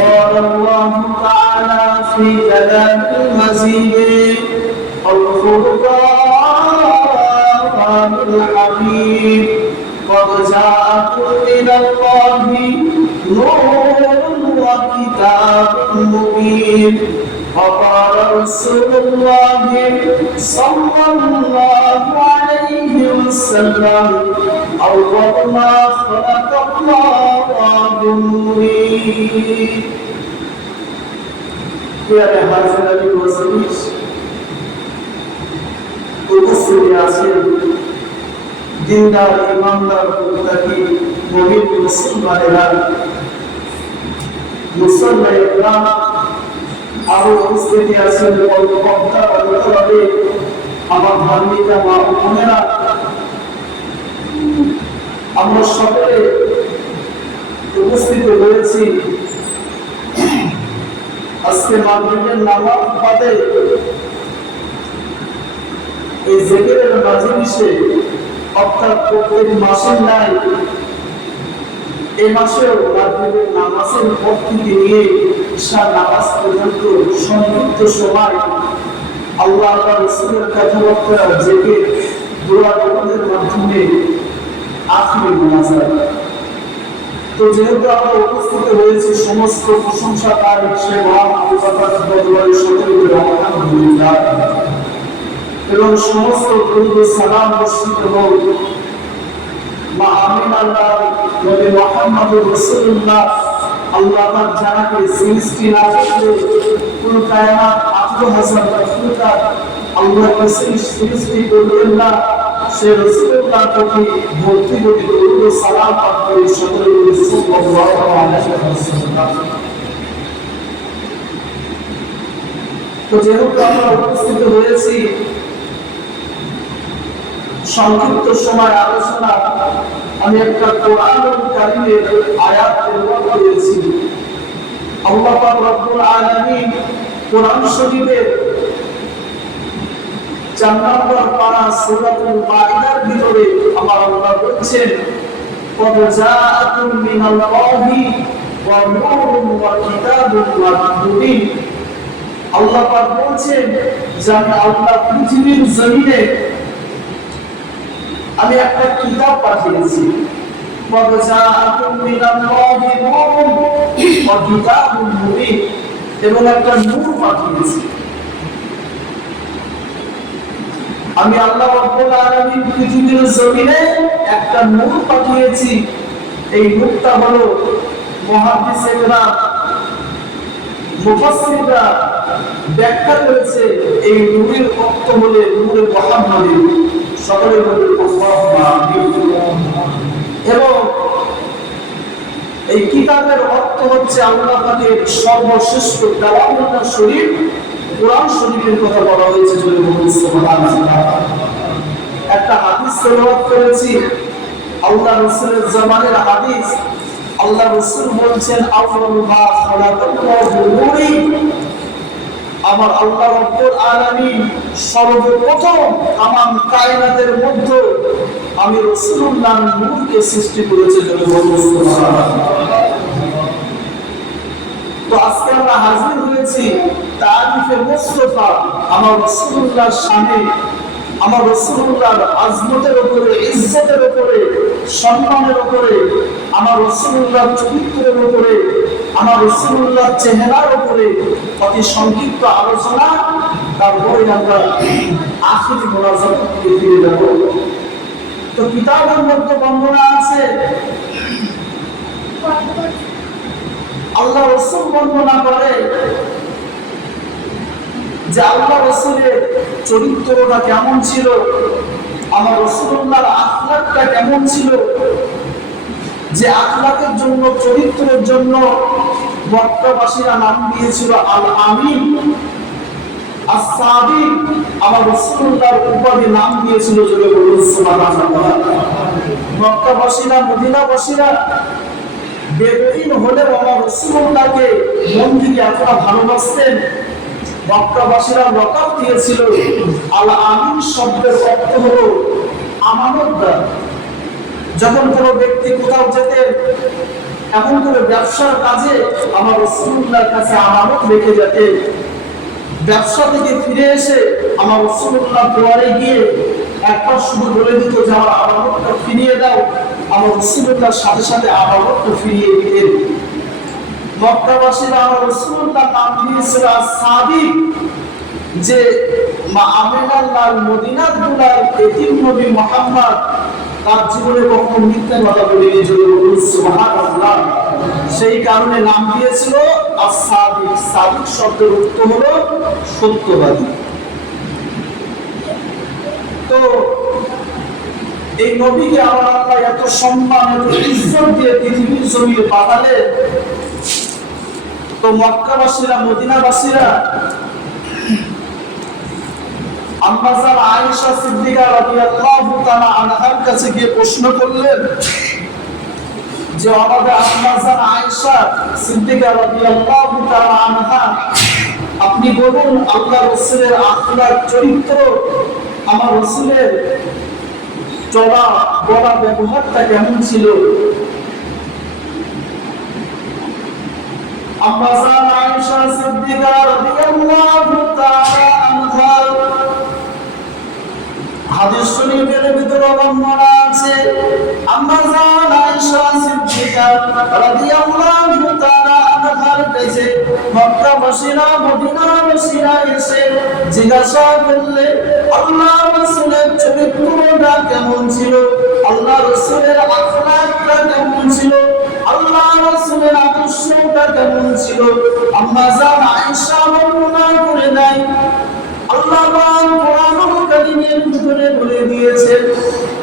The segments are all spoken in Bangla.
قال الله تعالى في كلام المزيد الفرقان الحميد قد جاءكم من الله نور وكتاب مبين وقال رسول الله صلى الله عليه وسلم أول ما خلق الله نوري প্রিয় হাজির আলী ওয়াজির উপস্থিত আছেন দিনদার ইমানদার মুত্তাকি মুমিন মুসলমানেরা মুসলমানেরা আরো উপস্থিত আছেন বক্তা বক্তব্যে আমার ধার্মিকা মা বোনেরা আমরা সকলে উপস্থিত হয়েছি আজকে মাগরিবের নামাজ বাদে এই জিকিরের মাজলিসে অর্থাৎ প্রত্যেক মাসের নাই এই মাসেও মাগরিবের নামাজের পর থেকে নিয়ে ঈশা নামাজ পর্যন্ত সংক্ষিপ্ত সময় আল্লাহ তাআলা রাসূলের কথাবার্তা জিকির দোয়া দরুদের মাধ্যমে আখিরি মোনাজাত। তো যেহেতু আমরা উপস্থিত হয়েছি সমস্ত প্রশংসা তার সে মহান আল্লাহর দরবারে সকলের আলহামদুলিল্লাহ এবং সমস্ত দরুদ ও সালাম বর্ষিত হোক মা আমিনার নবী মুহাম্মদুর রাসূলুল্লাহ আল্লাহ পাক যাকে সৃষ্টি না করে পুরো কায়নাত 18000 মাখলুকাত আল্লাহর সৃষ্টি করলেন না সে রাসূলুল্লাহ প্রতি ভক্তি করে দরুদ ও সালাম পাঠ করে সকলের সাল্লাল্লাহু আলাইহি ওয়াসাল্লাম। তো যেহেতু আমরা উপস্থিত হয়েছি সংক্ষিপ্ত সময় আলোচনা আমি একটা কোরআনুল কারীমের আয়াত তেলাওয়াত করেছি। আল্লাহ পাক রব্বুল আলামিন কোরআন শরীফের 4 নম্বর পারা সূরাতুল মাইদার ভিতরে আমার আল্লাহ বলেছেন قد جاءكم من الله ونور وكتاب مبين। আল্লাহ পাক বলেছেন যে আল্লাহ পৃথিবীর জমিনে আমি একটা কিতাব পাঠিয়েছি قد جاءكم من الله نور وكتاب مبين এবং একটা নূর পাঠিয়েছি। আমি আল্লাহ রাব্বুল আলামিন পৃথিবীর জমিনে একটা নূর পাঠিয়েছি। এই নূরটা হলো মুহাদ্দিসেরা মুফাসসিররা ব্যাখ্যা করেছে এই নূরের অর্থ হলো নূরে মুহাম্মাদী সকলের বলে আল্লাহুম্মা আমিন। এবং এই কিতাবের অর্থ হচ্ছে আল্লাহ পাকের সর্বশ্রেষ্ঠ কালামুল্লাহ শরীফ কোরআন শরীফের কথা বলা হয়েছে বলে বলুন সুবহানাল্লাহ। একটা হাদিস তেলাওয়াত করেছি আল্লাহ রাসূলের জামানের হাদিস। আল্লাহ রাসূল বলেছেন আউয়ালু মা খালাকাল্লাহু নূরি। আমার আল্লাহ রাব্বুল আলামিন সর্বপ্রথম তামাম কায়নাতের মধ্যে আমি রাসূলুল্লাহর নূরকে সৃষ্টি করেছি বলে বলুন সুবহানাল্লাহ। তো আজকে আমরা হাজির হয়েছি তারিফে মুস্তাফা আমার রাসূলুল্লাহর শানে আমার রাসূলুল্লাহর আজমতের উপরে ইজ্জতের উপরে সম্মানের উপরে আমার রাসূলুল্লাহর চরিত্রের উপরে আমার রাসূলুল্লাহর চেহারার উপরে অতি সংক্ষিপ্ত আলোচনা। তারপরে আমরা আখিরি মোনাজাতে ফিরে যাব। তো কিতাবের মধ্যে বর্ণনা আছে আল্লাহ রাসূল বর্ণনা করে যে আল্লাহ রাসূলের চরিত্রটা কেমন ছিল, আমার রাসূলুল্লাহর আখলাকটা কেমন ছিল, যে আখলাকের জন্য চরিত্রের জন্য মক্কাবাসীরা নাম দিয়েছিল আল আমিন। as-সাদিক আমার রাসূলুল্লাহর উপাধি নাম দিয়েছিল জোরে বলুন সুবহানাল্লাহ। মক্কাবাসীরা মদিনাবাসীরা বেদুইন হলেও আমার রাসূলুল্লাহকে মন থেকে এতটা ভালোবাসতেন মক্কাবাসীরা লকাব দিয়েছিল আল আমিন শব্দের অর্থ হলো আমানতদার। যখন কোনো ব্যক্তি কোথাও যেতেন এমন করে ব্যবসার কাজে আমার রাসূলুল্লাহর কাছে আমানত রেখে যেতেন। ব্যবসা থেকে ফিরে এসে আমার রাসূলুল্লাহ দুয়ারে গিয়ে একবার শুধু বলে দিত যে আমার আমানতটা ফিরিয়ে দাও, আমার রাসূলুল্লাহর সাথে সাথে আমানতটা ফিরিয়ে দিতেন। মক্কাবাসীরা আমার রাসূলুল্লাহর নাম দিয়েছিল সাদিক, যে মা আমিনার লাল মদিনার দুলাল এতিম নবী মুহাম্মদ তার জীবনে কখনো মিথ্যা কথা বলেনি, যদি বলুন সুবহানাল্লাহ। সেই কারণে নাম দিয়েছিল as-সাদিক। সাদিক শব্দের অর্থ হলো সত্যবাদী। তো এই নবীকে আল্লাহ এত সম্মান এত ইজ্জত দিয়ে পৃথিবীর জমিনে পাঠালেন। তো মক্কাবাসীরা মদিনাবাসীরা আম্মা জান আয়েশা সিদ্দিকা রাদিয়াল্লাহু তাআলা আনহার কাছে গিয়ে প্রশ্ন করলেন যে আমাদের আম্মা জান আয়েশা সিদ্দিকা রাদিয়াল্লাহু তাআলা আনহা, আপনি বলুন আল্লাহর রাসূলের আখলাক চরিত্র, আমার রাসূলের চলা বলা ব্যবহারটা কেমন ছিল? আম্মা জান আয়েশা সিদ্দিকা রাদিয়াল্লাহু তাআলা আনহা হাদিস শরীফের ভিতরে বর্ণনা আছে, আম্মা জান আয়েশা সিদ্দিকা রাদিয়াল্লাহু তাআলা আনহার কাছে মক্কাবাসীরা মদিনাবাসীরা এসে জিজ্ঞাসা করলে আল্লাহর রাসূলের চরিত্রটা কেমন ছিল, আল্লাহর রাসূলের আখলাকটা কেমন ছিল, আল্লাহর রাসূলের আদর্শটা কেমন ছিল। আম্মা জান আয়েশা বর্ণনা করে দেয়, আল্লাহ পাক কোরআনুল কারীমের ভিতরে বলে দিয়েছেন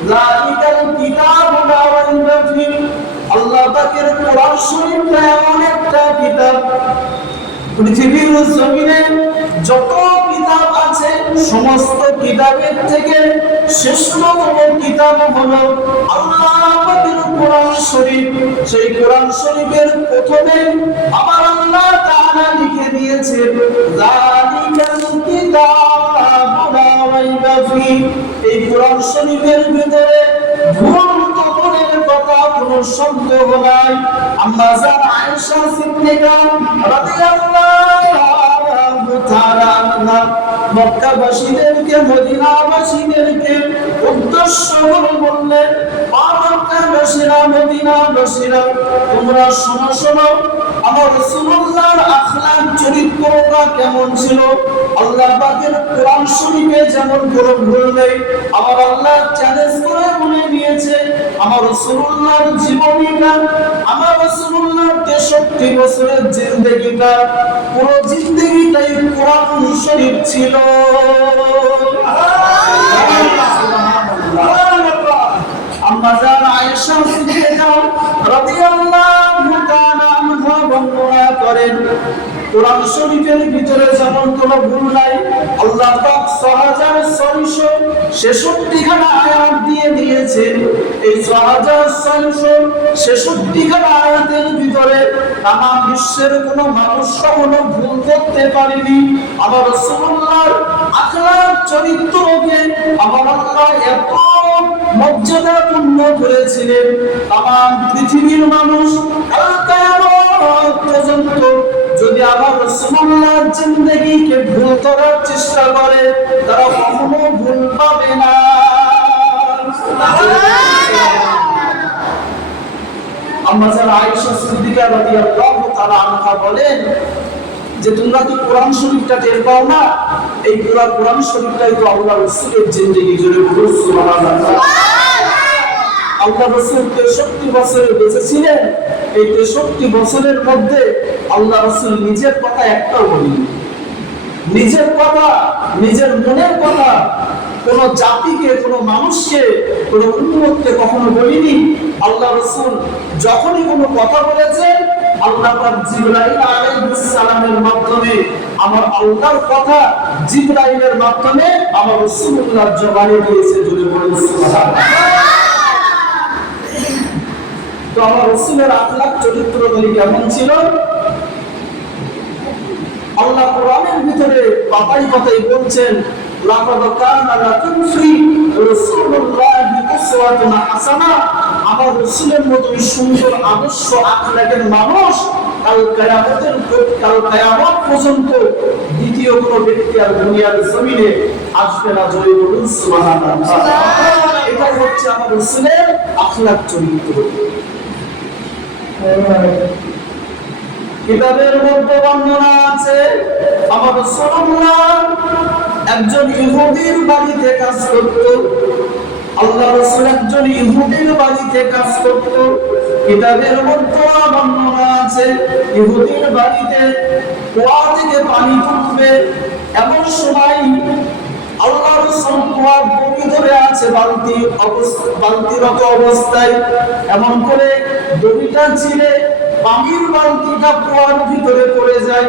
যালিকাল কিতাবু লা রাইবা ফিহি। আল্লাহ পাকের কোরআন শরীফটা এমন একটা কিতাব, পৃথিবীর জমিনে যত কিতাব আছে সমস্ত কিতাবের থেকে শ্রেষ্ঠতম কিতাব হলো আল্লাহ পাকের কোরআন শরীফ। সেই কোরআন শরীফের প্রথমে আমার আল্লাহ তাআলা লিখে দিয়েছেন যালিকাল কিতাবু লা রাইবা ফিহি। এই কোরআন শরীফের ভিতরে ভুল কখনের কথা কোনো সন্দেহ নাই। আম্মা জান আয়েশা সিদ্দিকা রাদিয়াল্লাহু তাআলা আনহা মক্কাবাসীদেরকে মদিনাবাসীদেরকে উদ্দেশ্য করে বললেন, মক্কাবাসীরা মদিনাবাসীরা তোমরা শোনো শোনো, আমার রাসূলুল্লাহর আখলাক চরিত্রটা কেমন ছিল। আল্লাহ পাকের কোরআন শরীফে যেমন কোনো ভুল নেই, আমার আল্লাহ চ্যালেঞ্জ করে বলে দিয়েছে আমার রাসূলুল্লাহর জীবনীটা, আমার রাসূলুল্লাহর 63 বছরের জিন্দেগিটা, পুরো জিন্দেগিটাই কোরআন শরীফ ছিল। আম্মা জান আয়েশা সিদ্দিকা রাদিয়াল্লাহু তাআলা আনহা বর্ণনা করেন কোরআন শরীফের ভিতরে যেমন কোনো ভুল নাই। আল্লাহ পাক 6666 খানা আয়াত দিয়ে দিয়েছেন। এই 6666 খানা আয়াতের ভিতরে তাম বিশ্বের কোনো মানুষ কখনো ভুল করতে পারেনি। আমার রাসূলুল্লাহর আখলাক চরিত্রকে আমার আল্লাহ এত মর্যাদাপূর্ণ করেছিলেন, তাম পৃথিবীর মানুষ কাল কিয়ামত পর্যন্ত যদি আমার রাসূলুল্লাহর জিন্দেগিকে ভুল করার চেষ্টা করে তারা কখনো ভুল পাবে না। আম্মা জান আয়েশা সিদ্দিকা রাদিয়াল্লাহু তাআলা আনহা বলেন যে তোমরা কি কোরআন শরীফটা টের পাও না? এই পুরো কোরআন শরীফটাই তো আল্লাহর রাসূলের জিন্দেগি, জুড়ে বলুন সুবহানাল্লাহ। আল্লাহ রাসূল 63 বছর বেঁচে ছিলেন। এই 63 বছরের মধ্যে আল্লাহ রাসূল নিজের কথা একটাও বলেনি। নিজের কথা, নিজের মনের কথা কোন জাতিকে, কোন মানুষকে, কোন উম্মতকে কখনো বলিনি। আল্লাহ রাসূল যখনই কোনো কথা বলেছেন আল্লাহ পাক জিবরাইল আলাইহিস সালামের মাধ্যমে আমার আল্লাহর কথা জিবরাইলের মাধ্যমে আমার রাসূলুল্লাহর জবানে দিয়েছে, জুড়ে বলুন সুবহানাল্লাহ। তো আমার রাসূলের আখলাক চরিত্রগুলি কেমন ছিল? আল্লাহ কোরআনের ভিতরে কথাই কথাই বলছেন লাকাদ কানা লাকুম ফি রাসূলিল্লাহি উসওয়াতুন হাসানা, আমার রাসূলের মতো সুন্দর আদর্শ আখলাকের মানুষ কাল কিয়ামত পর্যন্ত দ্বিতীয় কোনো ব্যক্তি আর দুনিয়ার জমিনে আসবে না। জয় বলুন সুবহানাল্লাহ। এটাই হচ্ছে আমার রাসূলের আখলাক চরিত্র। কিতাবের মধ্যে বর্ণনা আছে আমার রাসূলুল্লাহ একজন ইহুদির বাড়িতে কাজ করত। আল্লাহ রাসূল একজন ইহুদির বাড়িতে কাজ করত। কিতাবের মধ্যে বর্ণনা আছে ইহুদির বাড়িতে কুয়া থেকে পানি তুলবে, এমন সময় আল্লাহ রাসূল কুয়ার দড়ি ধরে আছে বালতিরত অবস্থায়, এমন করে দড়িটা ছিঁড়ে পানির বালতিটা কুয়ার ভিতরে পড়ে যায়।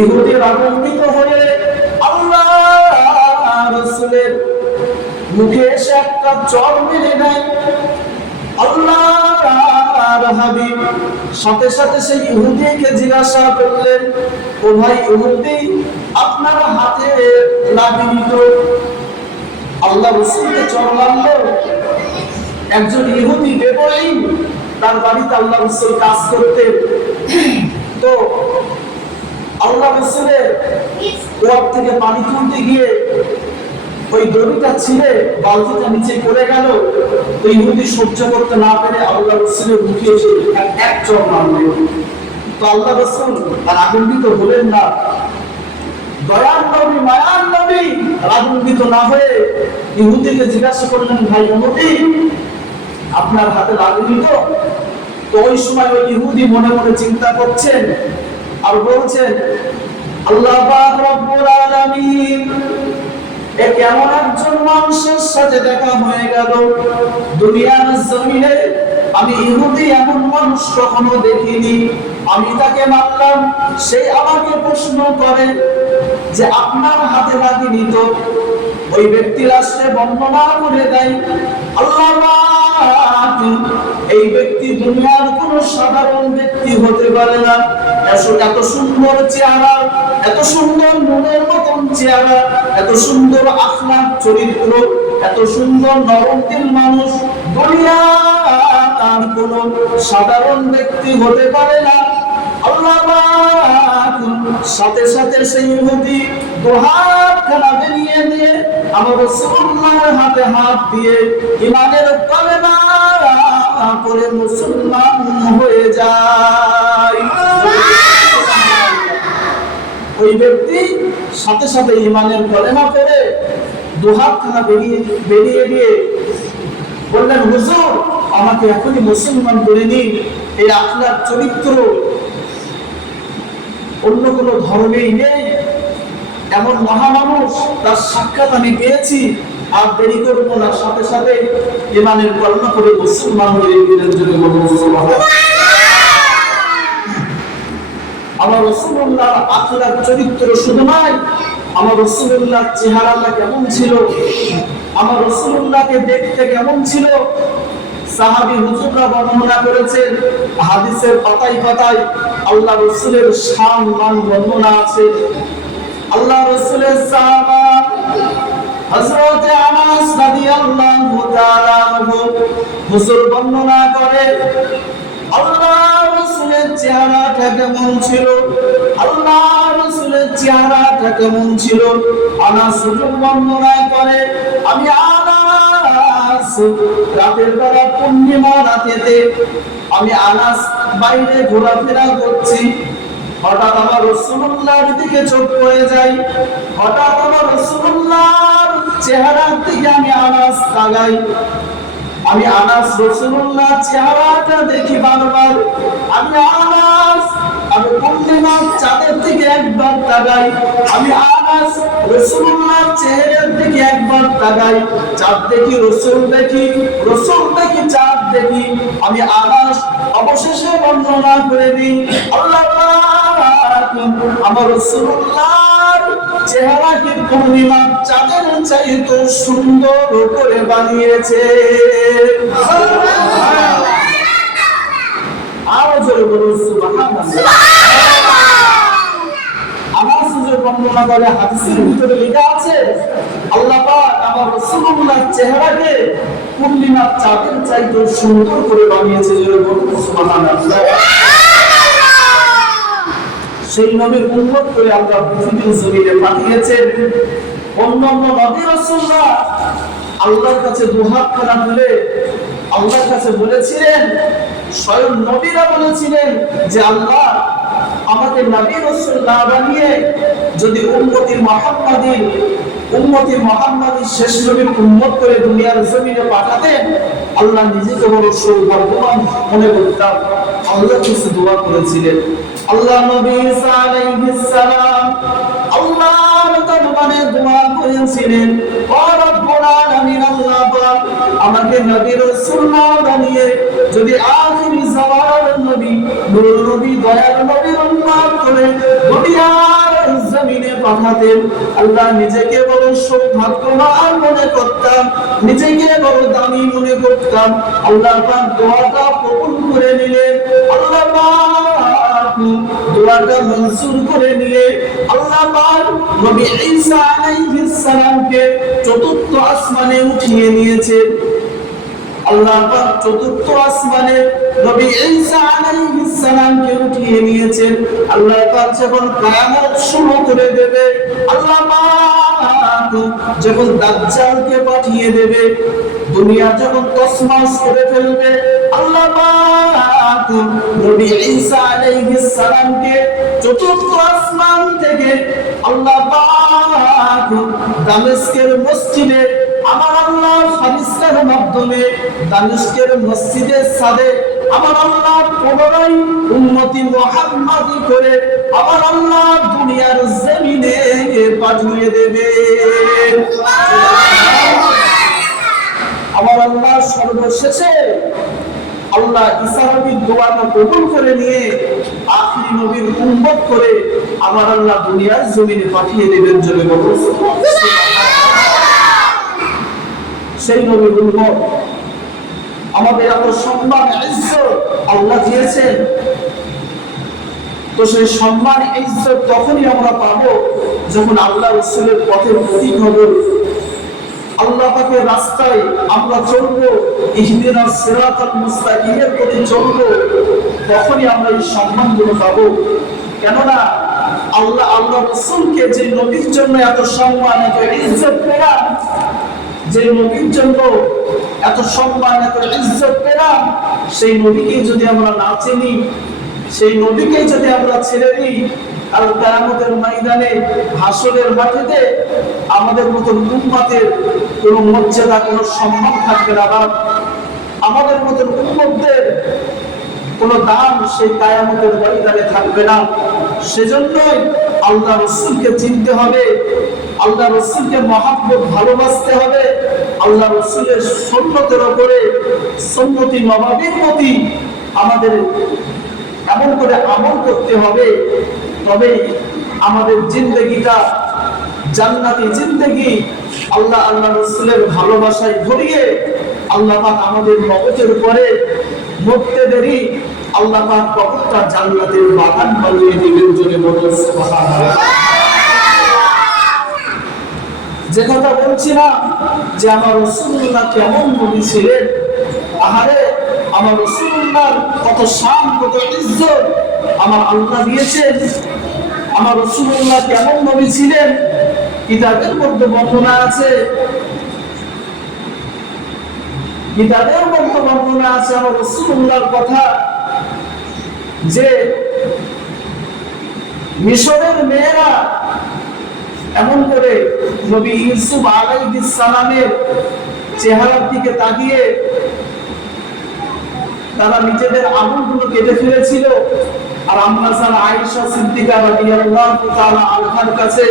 ইহুদি রাগান্বিত হয়ে আল্লাহ রাসূলের মুখে এসে একটা চড় মেরে দেয়। আল্লাহর হাবিব সাথে সাথে সেই ইহুদিকে জিজ্ঞাসা করলেন, ও ভাই ইহুদি, আপনার হাতে লাগেনি তো? আল্লাহ রাসূলকে চড় মারলো একজন ইহুদি বেদুইন, তার বাড়িতে আল্লাহ রাসূল কাজ করতেন। তো আল্লাহ রাসূলের কুয়ার থেকে পানি তুলতে গিয়ে ওই দড়িটা ছিঁড়ে বালতিটা নিচে পড়ে গেল। তো ইহুদি সহ্য করতে না পেরে আল্লাহ রাসূলের মুখে এসে এক চড় মারলেন। তো আল্লাহ রাসূল রাগান্বিত হলেন না, দয়ার নবী মায়ার নবী রাগান্বিত না হয়ে ইহুদিকে জিজ্ঞাসা করলেন, ভাই ইহুদি, আপনার হাতে লাগেনি তো? তো ওই সময় ওই ইহুদি মনে মনে চিন্তা করছেন আর বলছেন, আল্লাহ পাক রব্বুল আলামিন, এ কেমন একজন মানুষের সাথে দেখা হয়ে গেল দুনিয়ার জমিনে। আমি ইহুদি এমন মানুষ কখনো দেখিনি। আমি তাকে মারলাম, সে আমাকে প্রশ্ন করে যে আপনার হাতে লাগেনি তো? ওই ব্যক্তি লাস্টে বর্ণনা করে দেয়, আল্লাহ পাক, এই ব্যক্তি দুনিয়ার কোন সাধারণ ব্যক্তি হতে পারে না। এত সুন্দর চেহারা, এত সুন্দর মনের মতন চেহারা, এত সুন্দর আখলাক চরিত্র, এত সুন্দর নরম দিল মানুষ দুনিয়ার কোন সাধারণ ব্যক্তি হতে পারে না। আল্লাহ পাক সাথে সাথে সেই ইহুদি দুহাতখানা বেরিয়ে দিয়ে আমার রাসূলুল্লাহর হাতে হাত দিয়ে ঈমানের কালেমা পড়ে মুসলমান হয়ে যায়। ওই ব্যক্তি সাথে সাথে ঈমানের কালেমা পড়ে দুহাতখানা বেরিয়ে দিয়ে বললেন, হুজুর, আমাকে এখনই মুসলমান করে নিন। এই আখলাক চরিত্র অন্য কোন ধর্মেই নেই, এমন মহামানুষ তার সাক্ষাৎ আমি পেয়েছি, আর দেরি করবো না, সাথে সাথে ঈমানের কলমা করে মুসলমান হয়ে গেলেন। যদি বলবো সুবহানাল্লাহ। আমার রাসূলুল্লাহর আখলাক চরিত্র শুধু নয়, আমার রাসূলুল্লাহর চেহারাটা কেমন ছিল, আমার রাসূলুল্লাহকে দেখতে কেমন ছিল, সাহাবী হুজুররা বর্ণনা করেছেন। হাদিসের পাতায় পাতায় আল্লাহ রাসূলের শান মান বর্ণনা আছে। আল্লাহ রাসূলের সাহাবা হযরত আনাস রাদিয়াল্লাহু তাআলা আনহু হুজুর বর্ণনা করে, আল্লাহ রাসূলের চেহারাটা কেমন ছিল, আল্লাহ রাসূলের চেহারাটা কেমন ছিল। আনাস হুজুর বর্ণনা করে, আমি আনাস রাতের বেলা পূর্ণিমা রাতেতে আমি আনাস বাইরে ঘোরাফেরা করছি, হঠাৎ আমার রাসূলুল্লাহর দিকে চোখ পড়ে যায়। হঠাৎ আমার রাসূলুল্লাহর চেহারার দিকে আমি আনাস তাকাই। আমি আনাস রাসূলুল্লাহর চেহারাটা দেখি বারবার। আমি আনাস পূর্ণিমার চাঁদের দিকে একবার তাকাই। আমি আনাস রাসূলুল্লাহর চেহারার দিকে একবার তাকাই। চাঁদ দেখি, রাসূল দেখি, রাসূল দেখি, চাঁদ দেখি। আমি আনাস অবশেষে বর্ণনা করে দিই, আল্লাহ আমার রাসূলুল্লাহর চেহারাকে পূর্ণিমার চাঁদের চাইতে সুন্দর করে বানিয়েছে। আরো জোরে বলুন সুবহানাল্লাহ। আমার সুযোগ বর্ণনা করে হাদিসের ভিতরে লেখা আছে আল্লাহ পাক আমার রাসূলুল্লাহর চেহারাকে পূর্ণিমার চাঁদের চাইতে সুন্দর করে বানিয়েছে। জোরে বলুন সুবহানাল্লাহ। সেই নবীর উম্মত করে আল্লাহ পৃথিবীর জমিনে পাঠিয়েছেন। অন্যান্য নবী রাসূলরা আল্লাহর কাছে দুহাত খানা তুলে আল্লাহর কাছে বলেছিলেন, স্বয়ং নবীরা বলেছিলেন যে আল্লাহ আমাদের নবী রাসূল না বানিয়ে যদি উম্মতি মুহাম্মাদী শেষ নবীর উম্মত করে দুনিয়ার জমিনে পাঠাতেন, আল্লাহ নিজেকে বড় সৌভাগ্যবান মনে করতাম। আল্লাহর কাছে দোয়া করেছিলেন। আল্লাহ নবী ঈসা আলাইহিস সালাম আল্লাহর দরবারে দোয়া করেছিলেন, ও রব্বুল আলামিন, আল্লাহ পাক আমাকে নবী রাসূল না বানিয়ে যদি আখিরি জামানার নবী নূর নবী দয়ার নবীর উম্মত করে দুনিয়ার জমিনে পাঠাতেন, আল্লাহ নিজেকে বড় সৌভাগ্যবান মনে করতাম, নিজেকে বড় দামি মনে করতাম। আল্লাহ পাক দোয়াটা কবুল করে নিলেন। আল্লাহ পাক দোয়াটা মঞ্জুর করে নিয়ে আল্লাহ পাক নবী ঈসা আলাইহিস সালামকে চতুর্থ আসমানে উঠিয়ে নিয়েছেন। আল্লাহ পাক চতুর্থ আসমানে নবী ঈসা আলাইহিস সালামকে উঠিয়ে নিয়েছেন। আল্লাহ পাক যখন কিয়ামত শুরু করে দেবে, আল্লাহ পাক যখন দাজ্জালকে পাঠিয়ে দেবে, দুনিয়া যখন তছনছ করে ফেলবে, আল্লাহ পাক নবী ঈসা আলাইহিস সালামকে চতুর্থ আসমান থেকে আল্লাহ পাক দামেস্কের মসজিদে আমার আল্লাহ ফারিস্তার মাধ্যমে দামেস্কের মসজিদের ছাদে আমার আল্লাহ পুনরায় উম্মতি মুহাম্মাদি করে আমার আল্লাহ দুনিয়ার জমিনে পাঠিয়ে দেবে। আমার আল্লাহ সর্বশেষে আল্লাহ ঈসা নবীর দোয়াটা কবুল করে নিয়ে আখিরি নবীর উম্মত করে আমার আল্লাহ দুনিয়ার জমিনে পাঠিয়ে দেবেন। জোরে বলুন সেই নবীর উম্মত আমাদের এত সম্মান ইজ্জত আল্লাহ দিয়েছেন, তো সেই সম্মান ইজ্জত তখনই আমরা পাবো যখন আল্লাহ রাসূলের পথের পথিক হব, আল্লাহ পাকের রাস্তায় আমরা চলবো, ইহদিনাস সিরাতাল মুস্তাকিমের পথে চলবো, তখনই আমরা এই সম্মানগুলো পাবো। কেননা আল্লাহ রাসূলকে যে নবীর জন্য এত সম্মান এত ইজ্জত পেলাম, যে নবীর জন্য এত সম্মান এত ইজ্জত পেলাম, সেই নবীকে যদি আমরা না চিনি, সেই নবীকে যদি আমরা ছেড়ে দিই, আর কিয়ামতের ময়দানে হাসরের মাঠেতে আমাদের মতো উম্মতের কোনো মর্যাদা কোনো সম্মান থাকবে না, আমাদের মতো উম্মতদের কোনো দাম সেই কিয়ামতের ময়দানে থাকবে না। সেজন্যই আল্লাহ রাসূলকে চিনতে হবে, আল্লাহ রাসূলকে মহব্বত ভালোবাসতে হবে, আল্লাহ রাসূলের সুন্নতের উপরে সুন্নতি নববীর প্রতি আমাদের এমন করে আমল করতে হবে, তবে আমাদের জিন্দেগিটা জান্নাতি জিন্দেগি আল্লাহ রাসূলের ভালোবাসায় ভরিয়ে আল্লাহ পাক আমাদের মগজের উপরে মরতে দেরি আল্লাহ পাক কবরটা জান্নাতের বাগান বানিয়ে দিবেন। জোরে বলুন সুবহানাল্লাহ। যে কথা বলছিলাম যে আমার রাসূলুল্লাহ কেমন নবী ছিলেন, আহারে আমার রাসূলুল্লাহর কত শান কত ইজ্জত আমার আল্লাহ দিয়েছেন। আমার রাসূলুল্লাহ কেমন নবী ছিলেন কিতাবের মধ্যে বর্ণনা আছে, কিতাবের মধ্যে বর্ণনা আছে আমার রাসূলুল্লাহর কথা, যে মিশরের মেয়েরা এমন করে নবী ইউসুফ আলাইহিস সালামের চেহারার দিকে তাকিয়ে তারা নিজেদের আঙুলগুলো কেটে ফেলেছিল। আর আম্মা জান আয়েশা সিদ্দিকা রাদিয়াল্লাহু তাআলা আনহার কাছে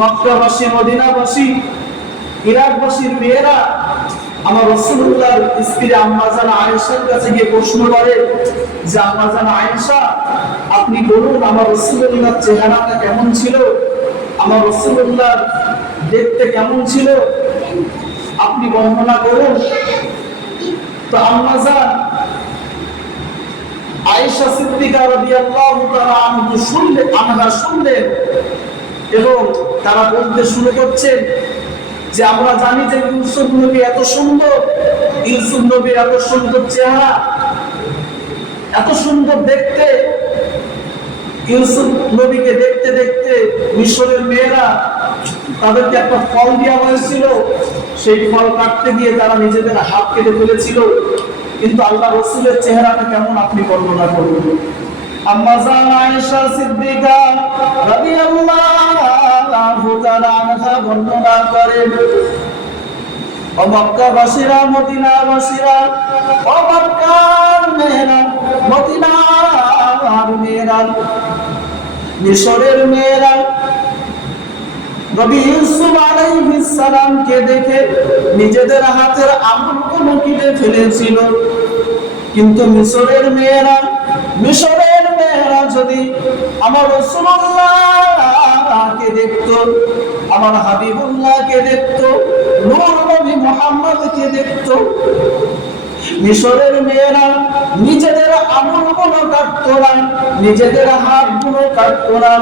মক্কাবাসী মদিনাবাসী ইরাকবাসীর মেয়েরা আমার রাসূলুল্লাহর স্ত্রী আম্মা জান আয়েশার কাছে গিয়ে প্রশ্ন করে যে আম্মা জান আয়েশা, আপনি বলুন আমার রাসূলুল্লাহর চেহারাটা কেমন ছিল, আমার রাসূলুল্লাহ দেখতে কেমন ছিল, আপনি বর্ণনা করুন। তো আম্মা জান আয়েশা সিদ্দিকা রাদিয়াল্লাহু তাআলা আনহা শুনলেন এবং তারা বলতে শুরু করছেন যে আমরা জানি যে ইউসুফ নবী এত সুন্দর, ইউসুফ নবীর এত সুন্দর চেহারা, এত সুন্দর দেখতে। ইউসুফ নবীকে দেখতে দেখতে মিশরের মেয়েরা তাদেরকে একটা ফল দেওয়া হয়েছিল, সেই ফল কাটতে গিয়ে তারা নিজেদের হাত কেটে ফেলেছিল। কিন্তু আল্লাহ রাসূলের চেহারাটা কেমন আপনি বর্ণনা করবেন? আম্মা জান আয়েশা সিদ্দিকা রাদিয়াল্লাহু তাআলা আনহা বর্ণনা করেন, ও মক্কাবাসীরা, মদিনাবাসীরা, ও মক্কার মেয়েরা, মদিনার মেয়েরা, মিশরের মেয়েরা নবী ইউসুফ আলাইহিস সালামকে দেখে নিজেদের হাতের আঙুলগুলো কেটে ফেলেছিল। কিন্তু মিশরের মেয়েরা যদি আমার রাসূলুল্লাহকে দেখতো, আমার হাবিবুল্লাহকে দেখতো, নূর নবী মুহাম্মদকে দেখতো, মিশরের মেয়েরা নিজেদের আঙুলগুলো কাটতো না, নিজেদের হাতগুলো কাটতো না।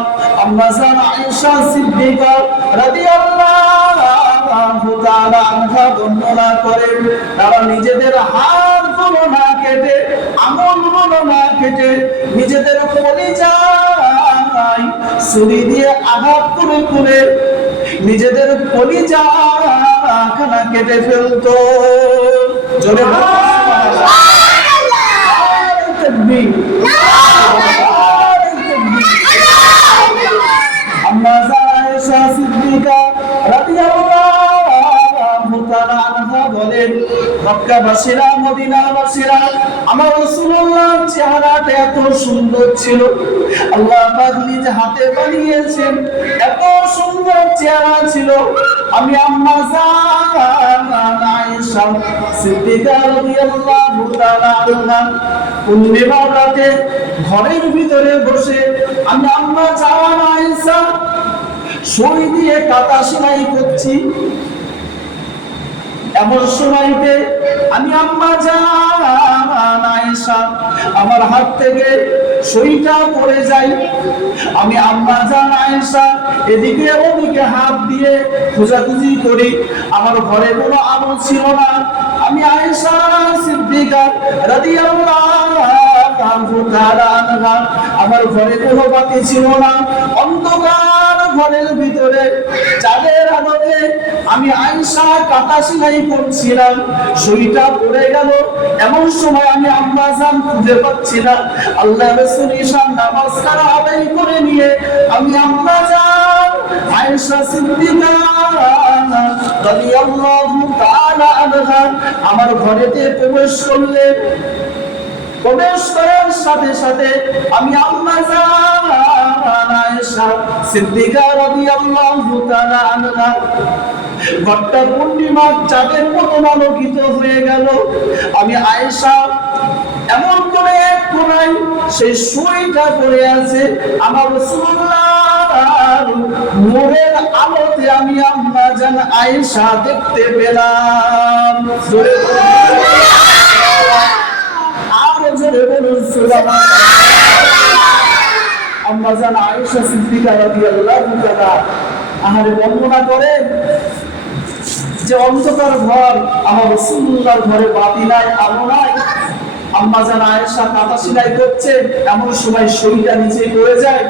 আম্মা জান আয়েশা সিদ্দিকা রাদিয়াল্লাহু তাআলা আনহা বর্ণনা করেন, তারা নিজেদের হাতগুলো না কেটে, আঙুলগুলো না কেটে, নিজেদের কলিজায় ছুরি দিয়ে আঘাত করে করে নিজেদের কলিজাখানা কেটে ফেলতো। জোরে আম্মা আয়েশা সিদ্দিকা রাদিয়াল্লাহু তাআলা আনহা বলেন, মক্কাবাসীরা, মদিনাবাসীরা, আমার রাসূলুল্লাহর চেহারাটা এত সুন্দর ছিল, আল্লাহ পাক নিজ হাতে বানিয়েছেন, এত সুন্দর চেহারা ছিল। আমি আম্মা আয়েশা সিদ্দিকা রাদিয়াল্লাহু তাআলা আনহা পূর্ণিমার রাতে ঘরের ভিতরে বসে আমি আম্মা আয়েশা সুই দিয়ে কাঁথা সেলাই করছি। এমন সময়তে আমি আম্মা আয়েশা আমার হাত থেকে সুইটা পড়ে যায়। আমি আম্মা আয়েশা এদিকে ওদিকে হাত দিয়ে খোঁজাখুঁজি করি, আমার ঘরে কোনো আলো ছিল না। আমি আয়েশা সিদ্দিকা রাদিয়াল্লাহু তাআলা আনহা, আমার ঘরে কোনো বাতি ছিল না, অন্ধকার ঘরের ভিতরে চাঁদের আলোতে আমি আয়েশা কাঁথা সেলাই করছিলাম, সুইটা পড়ে গেল। এমন সময় আমি আম্মা জান খুঁজে পাচ্ছি না। আল্লাহ রাসূল ঈশার নামাজ আদায় করে নিয়ে আমি আম্মা জান আয়েশা সিদ্দিকা রাদিয়াল্লাহু তাআলা আনহা আমার ঘরেতে প্রবেশ করলেন। প্রবেশ করার সাথে সাথে আমি আম্মা জান আয়েশা সিদ্দিকা রাদিয়াল্লাহু তাআলা আনহা ঘরটা পূর্ণিমার চাঁদের মতো আলোকিত হয়ে গেল। আমি আয়েশা এমন করে এক কোণায় সেই সুইটা পড়ে আছে, আমার রাসূলুল্লাহর নূরের আলোতে আমি আম্মা জান আয়েশা দেখতে পেলাম। জোরে আর জোরে বলুন সুবহানাল্লাহ। আম্মা জান আয়েশা সিদ্দিকা রাদিয়াল্লাহু তাআলা আহারে বর্ণনা করেন যে অন্ধকার ঘর, আমার রাসূলুল্লাহর ঘরে বাতি নাই, আলো নাই। আম্মা জান আয়েশা কাঁথা সেলাই করছে, এমন সময় সুইটা নিচে পড়ে যায়।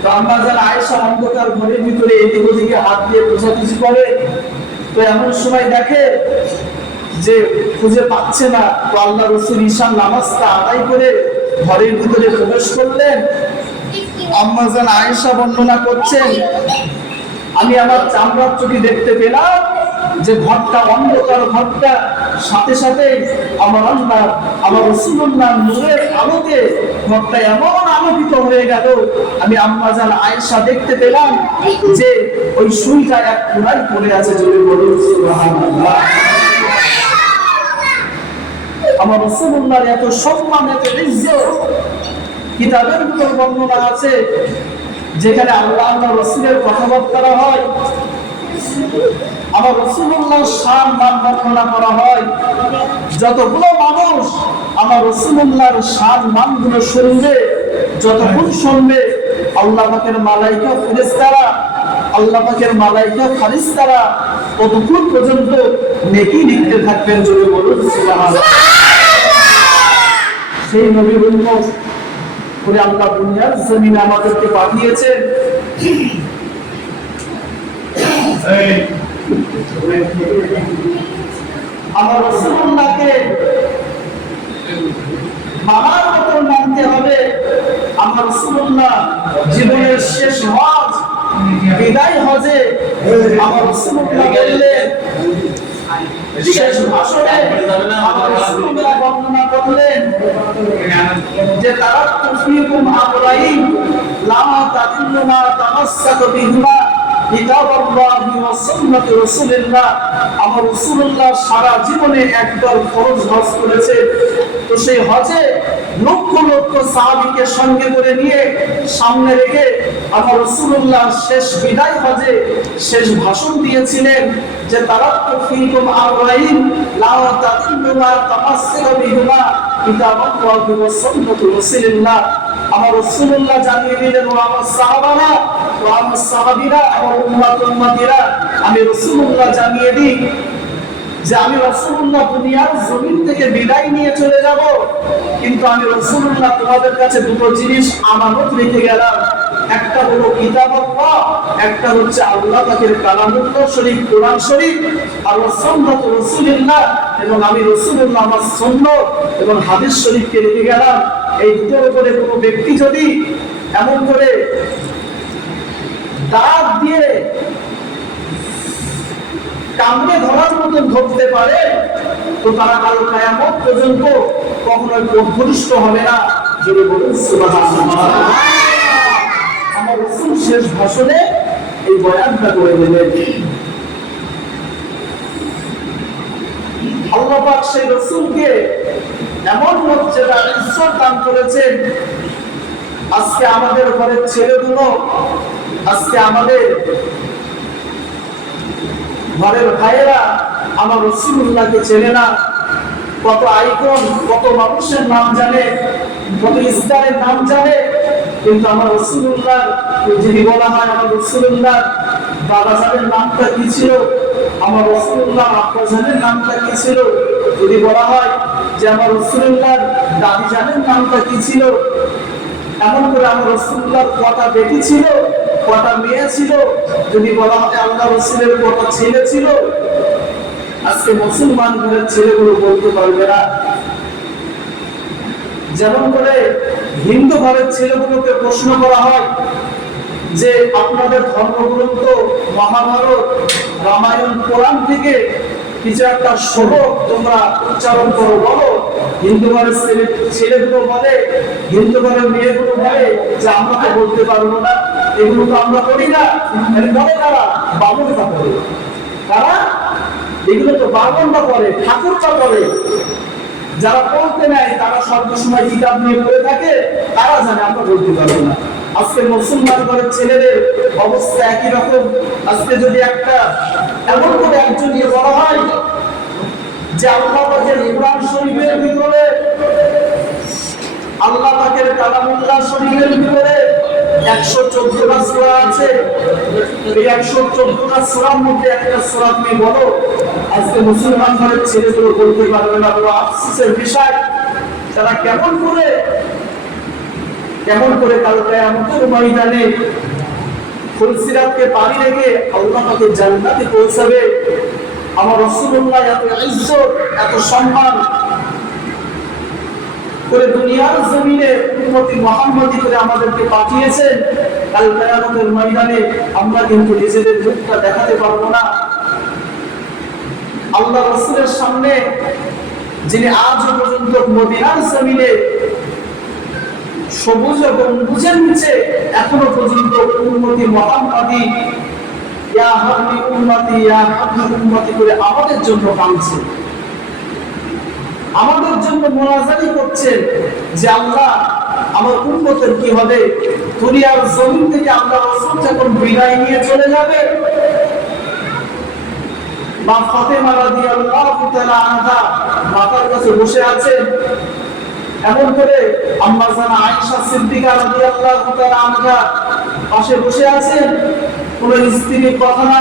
তো আম্মা জান আয়েশা অন্ধকার ঘরের ভিতরে এদিক ওদিকে হাত দিয়ে খোঁজাখুঁজি করে। তো এমন সময় দেখে যে খুঁজে পাচ্ছে না। তো আল্লাহ রাসূল ঈশার নামাজটা আদায় করে ঘরের ভিতরে প্রবেশ করলেন। আম্মা জান আয়েশা বর্ণনা করছেন, আমি আমার চামড়ার চোখে দেখতে পেলাম যে ঘরটা অন্ধকার, ঘরটা সাথে সাথে আমার আল্লাহ, আমার রাসূলুল্লাহ নূরের আলোতে ঘরটা এমন আলোকিত হয়ে গেল। আমি আম্মা জান আয়েশা দেখতে পেলাম যে ওই সুইটা এক কোণায় পড়ে আছে। জোরে বলুন সুবহানাল্লাহ। আমার রাসূলুল্লাহর এত সম্মান, এত ইজ্জত কিতাবের ভিতর বর্ণনা আছে, যেখানে আল্লাহ আল্লাহ রাসূলের কথাবার্তা হয়, আমার রাসূলুল্লাহর শান মান বর্ণনা করা হয়। যতগুলো মানুষ আমার রাসূলুল্লাহর শান মানগুলো শুনবে, যতক্ষণ শুনবে, আল্লাহ পাকের মালাইকা ফেরেশতারা, আল্লাহ পাকের মালাইকা ফেরেশতারা কতক্ষণ পর্যন্ত নেকি লিখতে থাকবেন, জোরে বলুন সুবহানাল্লাহ। সেই নবীর উম্মত করে আল্লাহ দুনিয়ার জমিনে আমাদেরকে পাঠিয়েছেন। আমার রাসূলুল্লাহকে বাবার মতো মানতে হবে। আমার রাসূলুল্লাহ জীবনের শেষ হজ, বিদায় হজে আমার রাসূলুল্লাহ বললেন, শেষ ভাষণে আমার রাসূলুল্লাহ বর্ণনা করলেন যে তারাক্তু ফীকুম আমরাইন লা তাদিল্লু মা তামাসসাকু বিহিমা কিতাবাল্লাহি ওয়া সুন্নাতু রাসূলিল্লাহ। আমার রাসূলুল্লাহ সারা জীবনে একবার ফরজ হজ করেছে। তো সেই হজে লক্ষ লক্ষ সাহাবীকে সঙ্গে করে নিয়ে সামনে রেখে আমার রাসূলুল্লাহ শেষ বিদায় হজে শেষ ভাষণ দিয়েছিলেন যে তারাক্তু ফীকুম আমরাইন লা তাদিল্লু মা তামাসসাকু বিহিমা কিতাবাল্লাহি ওয়া সুন্নাতু রাসূলিল্লাহ। আমার রাসূলুল্লাহ জানিয়ে দিলেন, ও আমার সাহাবারা, ও আমার সাহাবীরা, আমার উম্মতিরা, আমি রাসূলুল্লাহ জানিয়ে দিই যে আমি রাসূলুল্লাহ দুনিয়ার জমিন থেকে বিদায় নিয়ে চলে যাব, কিন্তু আমি রাসূলুল্লাহ তোমাদের কাছে দুটো জিনিস আমানত রেখে গেলাম। একটা হলো কিতাবুল্লাহ, একটা হচ্ছে আল্লাহ পাকের কালামুল্লাহ শরীফ, কোরআন শরীফ, আর সুন্নাত রাসূলিল্লাহ, এবং আমি রাসূলুল্লাহ আমার সুন্নাত এবং হাদিস শরীফকে রেখে গেলাম। এই দুটোর উপরে কোনো ব্যক্তি যদি এমন করে দাঁত দিয়ে কামড়ে ধরার মতন ধরতে পারে, তো তারা কাল কিয়ামত পর্যন্ত কখনোই পথভ্রষ্ট হবে না। যদি বলুন সুবহানাল্লাহ। আমার রাসূল শেষ ভাষণে এই বয়ানটা করে দিলেন। আল্লাহ পাক সেই রাসূলকে এমন মর্যাদা ইজ্জত দান করেছেন। আজকে আমাদের ঘরের ছেলেগুলো, আজকে আমাদের ঘরের ভাইয়েরা আমার রাসূলুল্লাহকে চেনে না। কত আইকন, কত মানুষের নাম জানে, কত ইসলামের নাম জানে, কিন্তু আমার রাসূলুল্লাহ যদি বলা হয় আমার রাসূলুল্লাহ বাবাজানের নামটা কি ছিল, আমার রাসূলুল্লাহ আব্বাজানের নামটা কি ছিল, যদি বলা হয় যে আমার রাসূলুল্লাহ দাদিজানের নামটা কি ছিল, এমন করে আমার রাসূলুল্লাহ কটা বেটি ছিল, কটা মেয়ে ছিল, যদি বলা হয় আল্লাহ রাসূলের কটা ছেলে ছিল, আজকে মুসলমান ঘরের ছেলেগুলো বলতে পারবে না। যেমন করে হিন্দু ঘরের ছেলেগুলোকে প্রশ্ন করা হয় যে আপনাদের ধর্মগ্রন্থ মহাভারত, রামায়ণ, কোরআন থেকে কিছু একটা শ্লোক তোমরা উচ্চারণ করো, বলো। হিন্দু ঘরের ছেলেগুলো বলে, হিন্দু ঘরের মেয়েগুলো বলে যে আমরা তো বলতে পারবো না, এগুলো তো আমরা করি না। বলে তারা বামনটা করে, তারা এগুলো তো বামনটা করে, ঠাকুরটা করে। যারা পড়তে নেয় তারা সর্বসময় কিতাব নিয়ে পড়ে থাকে, তারা জানে, আমরা বলতে পারবো না। আজকে মুসলমান ঘরের ছেলেদের অবস্থা একই রকম। আজকে যদি একটা এমন করে একজনকে বলা হয় যে আল্লাহ পাকের কোরআন শরীফের ভিতরে, আল্লাহ পাকের কালামুল্লাহ শরীফের ভিতরে 114টা সূরা আছে, এই 114টা সূরার মধ্যে একটা সূরা তুমি বলো, আজকে মুসলমান ঘরের ছেলেগুলো বলতে পারবে না। বড় আফসোসের বিষয়। তারা কেমন করে কাল কিয়ামতের ময়দানে ফুলসিরাতকে পানি রেখে আল্লাহ পাকের জান্নাতে পৌঁছাবে। আমার রাসূলুল্লাহ এত ইজ্জত, এত সম্মান করে দুনিয়ার জমিনে উম্মতি মুহাম্মদী করে আমাদেরকে পাঠিয়েছেন। কাল কিয়ামতের ময়দানে আমরা কিন্তু নিজেদের মুখটা দেখাতে পারবো না। আল্লাহ রাসূলের সামনে যিনি আজ পর্যন্ত মদিনার জমিনে সবুজ গম্বুজের নিচে এখনো পর্যন্ত উম্মতি মুহাম্মাদী ইয়া হাবলি উম্মতি ইয়া হাবলি উম্মতি করে আমাদের জন্য কাঁদছে, আমাদের জন্য মোনাজাত করছে যে আল্লাহ আমার উম্মতের কি হবে। দুনিয়ার জমিন থেকে আল্লাহ রাসূল যখন বিদায় নিয়ে চলে যাবে, মা ফাতেমা রাদিয়াল্লাহু তাআলা আনহা মাতার কাছে বসে আছেন। এমন করে আম্মা জানা আয়েশা সিদ্দিকা রাদিয়াল্লাহু তাআলা আনহা পাশে বসে আছেন, কোনো স্ত্রীর কথা না,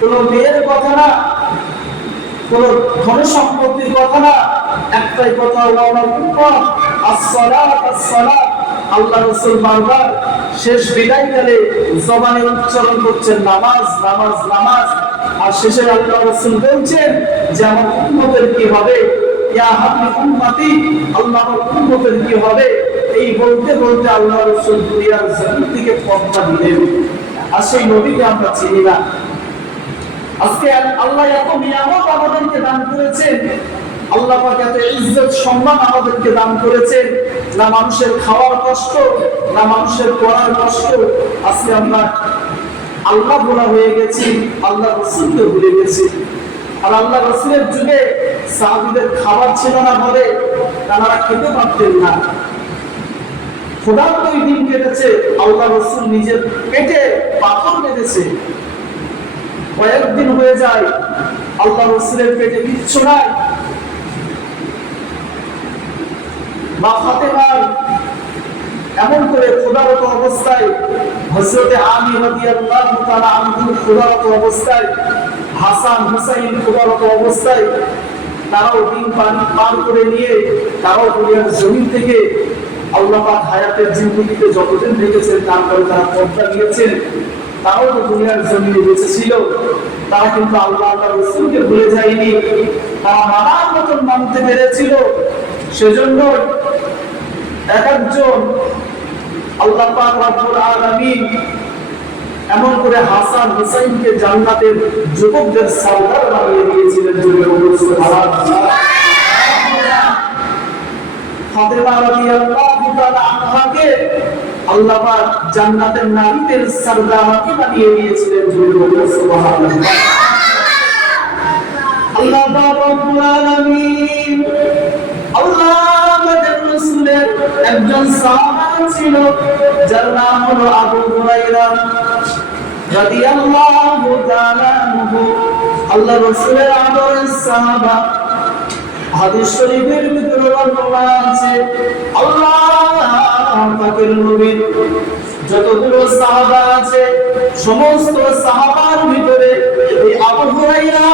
কোনো মেয়ের কথা না, কোনো ধন সম্পত্তির কথা না, একটাই কথা, আসসালাত আসসালাত। আল্লাহ রাসূল বারবার শেষ বিদায়কালে জবানে উচ্চারণ করছেন নামাজ নামাজ নামাজ, আর শেষে আল্লাহ রাসূল বলছেন যে আমার উম্মতের কি হবে, ইয়া হাবলি উম্মতি, আল্লাহর উম্মতের কি হবে। এই বলতে বলতে আল্লাহ রাসূল দুনিয়ার জমিন থেকে পর্দা দিলেন, আর সেই নবীকে আমরা চিনি না। আজকে আল্লাহ এত নিয়ামত আমাদেরকে দান করেছেন, আল্লাহ পাক এত ইজ্জত সম্মান আমাদেরকে দান করেছেন, না মানুষের খাওয়ার কষ্ট, না মানুষের পড়ার কষ্ট। আজকে আমরা আল্লাহ ভোলা হয়ে গেছি, আল্লাহ রাসূলকে ভুলে গেছি। আর আল্লাহ রাসূলের যুগে সাহাবীদের খাবার ছিল না বলে তারা খেতে পারতেন না। ক্ষুধার্ত দিন কেটেছে, আল্লাহ রাসূল নিজের পেটে পাথর বেঁধেছে। কয়েকদিন হয়ে যায়, আল্লাহ রাসূলের পেটে কিচ্ছু নাই। মা ফাতেমার এমন করে ক্ষুধারত অবস্থায়, হযরতে আলী রাদিয়াল্লাহু তাআলা আনহু ক্ষুধারত অবস্থায়, হাসান হুসাইন ক্ষুধারত অবস্থায়, তারাও দিন পার করে নিয়ে তারাও দুনিয়ার জমিন থেকে আল্লাহ পাক হায়াতের জিন্দেগিতে যতদিন রেখেছেন তারপরে তারা পর্দা নিয়েছেন। তারাও তো দুনিয়ার জমিনে বেঁচে ছিল, তারা কিন্তু আল্লাহ রাসূলকে ভুলে যায়নি, তারা নানান মতন মানতে পেরেছিল। সেজন্য এক একজন আল্লাহ পাক রব্বুল আলামিন এমন করে হাসান হুসাইনকে জান্নাতের যুবকদের সরদার বানিয়ে দিয়েছিলেন। ফাতেমা রাদিয়াল্লাহু তাআলা আনহাকে আল্লাহ পাক জান্নাতের নারীদের সরদারকে বানিয়ে দিয়েছিলেন। সুবহানাল্লাহ। আল্লাহ পাক রব্বুল আলামিন আল্লাহর রাসূলের একজন সাহাবা ছিল, যার নাম হলো আবু হুরায়রা রাদিয়াল্লাহু তাআলা আনহু। আল্লাহ রাসূলের আদরের সাহাবা। হাদিস শরীফের ভিতরে বর্ণনা আছে, আল্লাহ পাকের নবীর যতগুলো সাহাবা আছে সমস্ত সাহাবার ভিতরে এই আবু হুরায়রা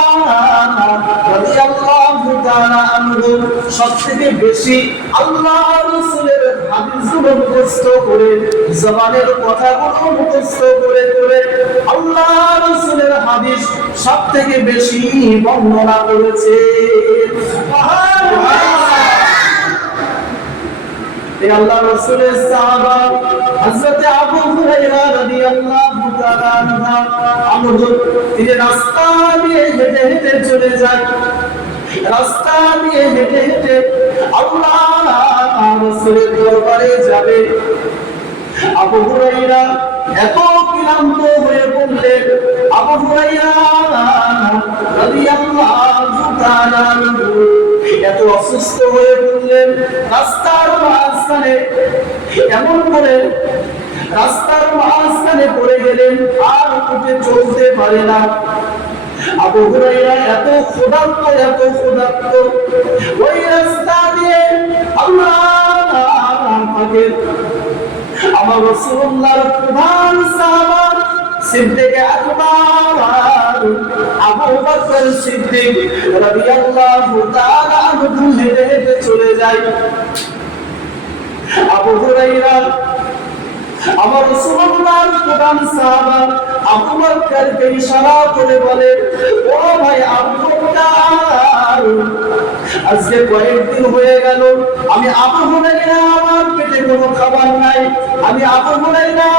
রাদিয়াল্লাহু তাআলা আনহু সবথেকে বেশি আল্লাহ রাসূলের হাদিসগুলো মুখস্থ করে, জবানের কথাগুলো মুখস্থ করে করে আল্লাহ রাসূলের হাদিস সবথেকে বেশি বর্ণনা করেছে। আল্লাহ রাসূলের সাহাবা হযরত আবু হুরায়রা রাদিয়াল্লাহু তাআলা আনহু তিনি রাস্তা দিয়ে হেঁটে হেঁটে চলে যায়, রাস্তা দিয়ে হেঁটে হেঁটে আল্লাহ রাসূলের দরবারে যাবে। আবু হুরায়রা এত ক্লান্ত হয়ে পড়লেন, আবু হুরায়রা রাদিয়াল্লাহু তাআলা আনহু এত অসুস্থ হয়ে পড়লেন। রাস্তার মাঝখানে এমন করে রাস্তার মাঝখানে পড়ে গেলেন, আর উঠে চলতে পারে না। আবু হুরায়রা এত ক্ষুধার্ত, এত ক্ষুধার্ত, ওই রাস্তা দিয়ে আল্লাহ পাকের আমার রাসূলুল্লাহর প্রধান সাহাবা সিদ্দিক আকবর আবু বকর সিদ্দিক রাদিয়াল্লাহু তাআলা আনহু হেঁটে হেঁটে চলে যায়। আবু হুরায়রা আমার রাসূলুল্লাহর প্রধান সাহাবা আবু বকরকে ইশারা করে বলে, ও ভাই আবু বকর, আজকে কয়েকদিন হয়ে গেল আমি আবু হুরায়রা, আমার পেটে কোনো খাবার নাই, আমি আবু হুরায়রা,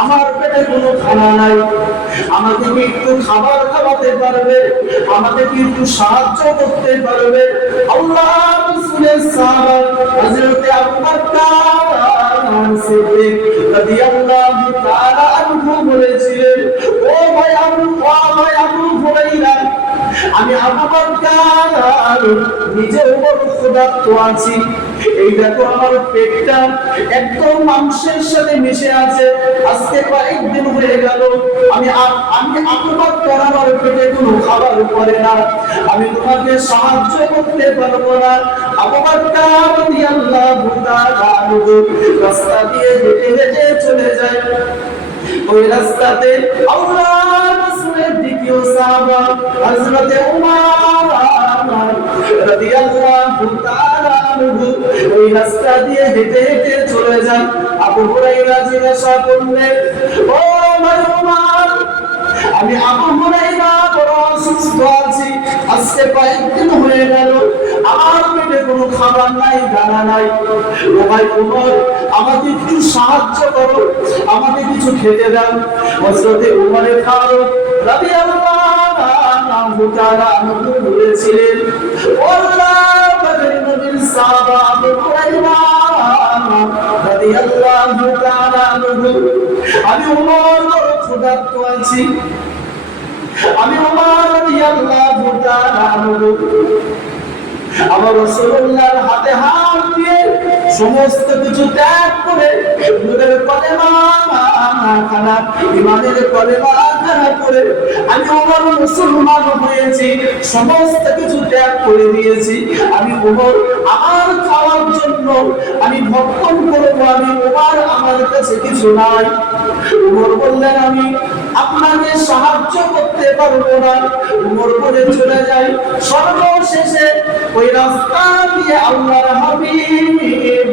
আমার পেটে কোনো খানা নাই, আমাকে কি একটু খাবার খাওয়াতে পারবে, আমাকে কি একটু সাহায্য করতে পারবে? আল্লাহ রাসূলের সাহাবা হযরত আবু বকর সিদ্দিক রাদিয়াল্লাহু তাআলা আনহু বলেছিলেন, ও ভাই আবু হুরায়রা, আমি আবু বকর নিজে বড় ক্ষুধার্ত আছি, এই দেখো আমার পেটটা একদম মাংসের সাথে মিশে আছে, আজকে কয়েকদিন হয়ে গেল আমি আবু বকর আমার পেটে কোনো খাবার পড়ে না, আমি তোমাকে সাহায্য করতে পারবো না। আবু বকর রাদিয়াল্লাহু তাআলা আনহু রাস্তা দিয়ে হেঁটে হেঁটে চলে যায়। ওই রাস্তাতে আল্লাহর রাসূলের দ্বিতীয় সাহাবা হযরত উমর রাদিয়াল্লাহু তাআলা আনহু ওই রাস্তা দিয়ে হেঁটে হেঁটে চলে যায়। আবু হুরায়রা জিজ্ঞাসা করলেন, ও আমার উমর, আমি আবু হুরায়রা বড় অসুস্থ আছি, আজকে কয়েকদিন হয়ে গেল আমার পেটে কোনো খাবার নাই, দানা নাই, ও ভাই উমর আমাকে একটু সাহায্য করো, আমাকে কিছু খেতে দাও। হযরত উমর ফারুক রাদিয়াল্লাহু তাআলা আনহু বলেছিলেন, ও আল্লাহর নবীর সাহাবা আবু হুরায়রা রাদিয়াল্লাহু তাআলা আনহু, আমি উমর বড় ক্ষুধার্ত আছি, আমি উমর রাদিয়াল্লাহু তাআলা আনহু আমার রাসূলুল্লাহর হাতে হাত দিয়ে সমস্ত কিছু ত্যাগ করে নূরের কলেমা খানা ঈমানের কলেমা খানা করে আমি ওমর মুসলমান হয়েছি, সমস্ত কিছু ত্যাগ করে দিয়েছি। আমি ওমর আমার খাওয়ার জন্য আমি ভক্ষণ করব, আমি ওমর আমার কাছে কিছু নাই। ওমর বললেন, আমি আপনাকে সাহায্য করতে পারবো না। ওমর বলে চলে যায়। সর্বশেষে ওই রাস্তা দিয়ে আল্লাহর হাবিব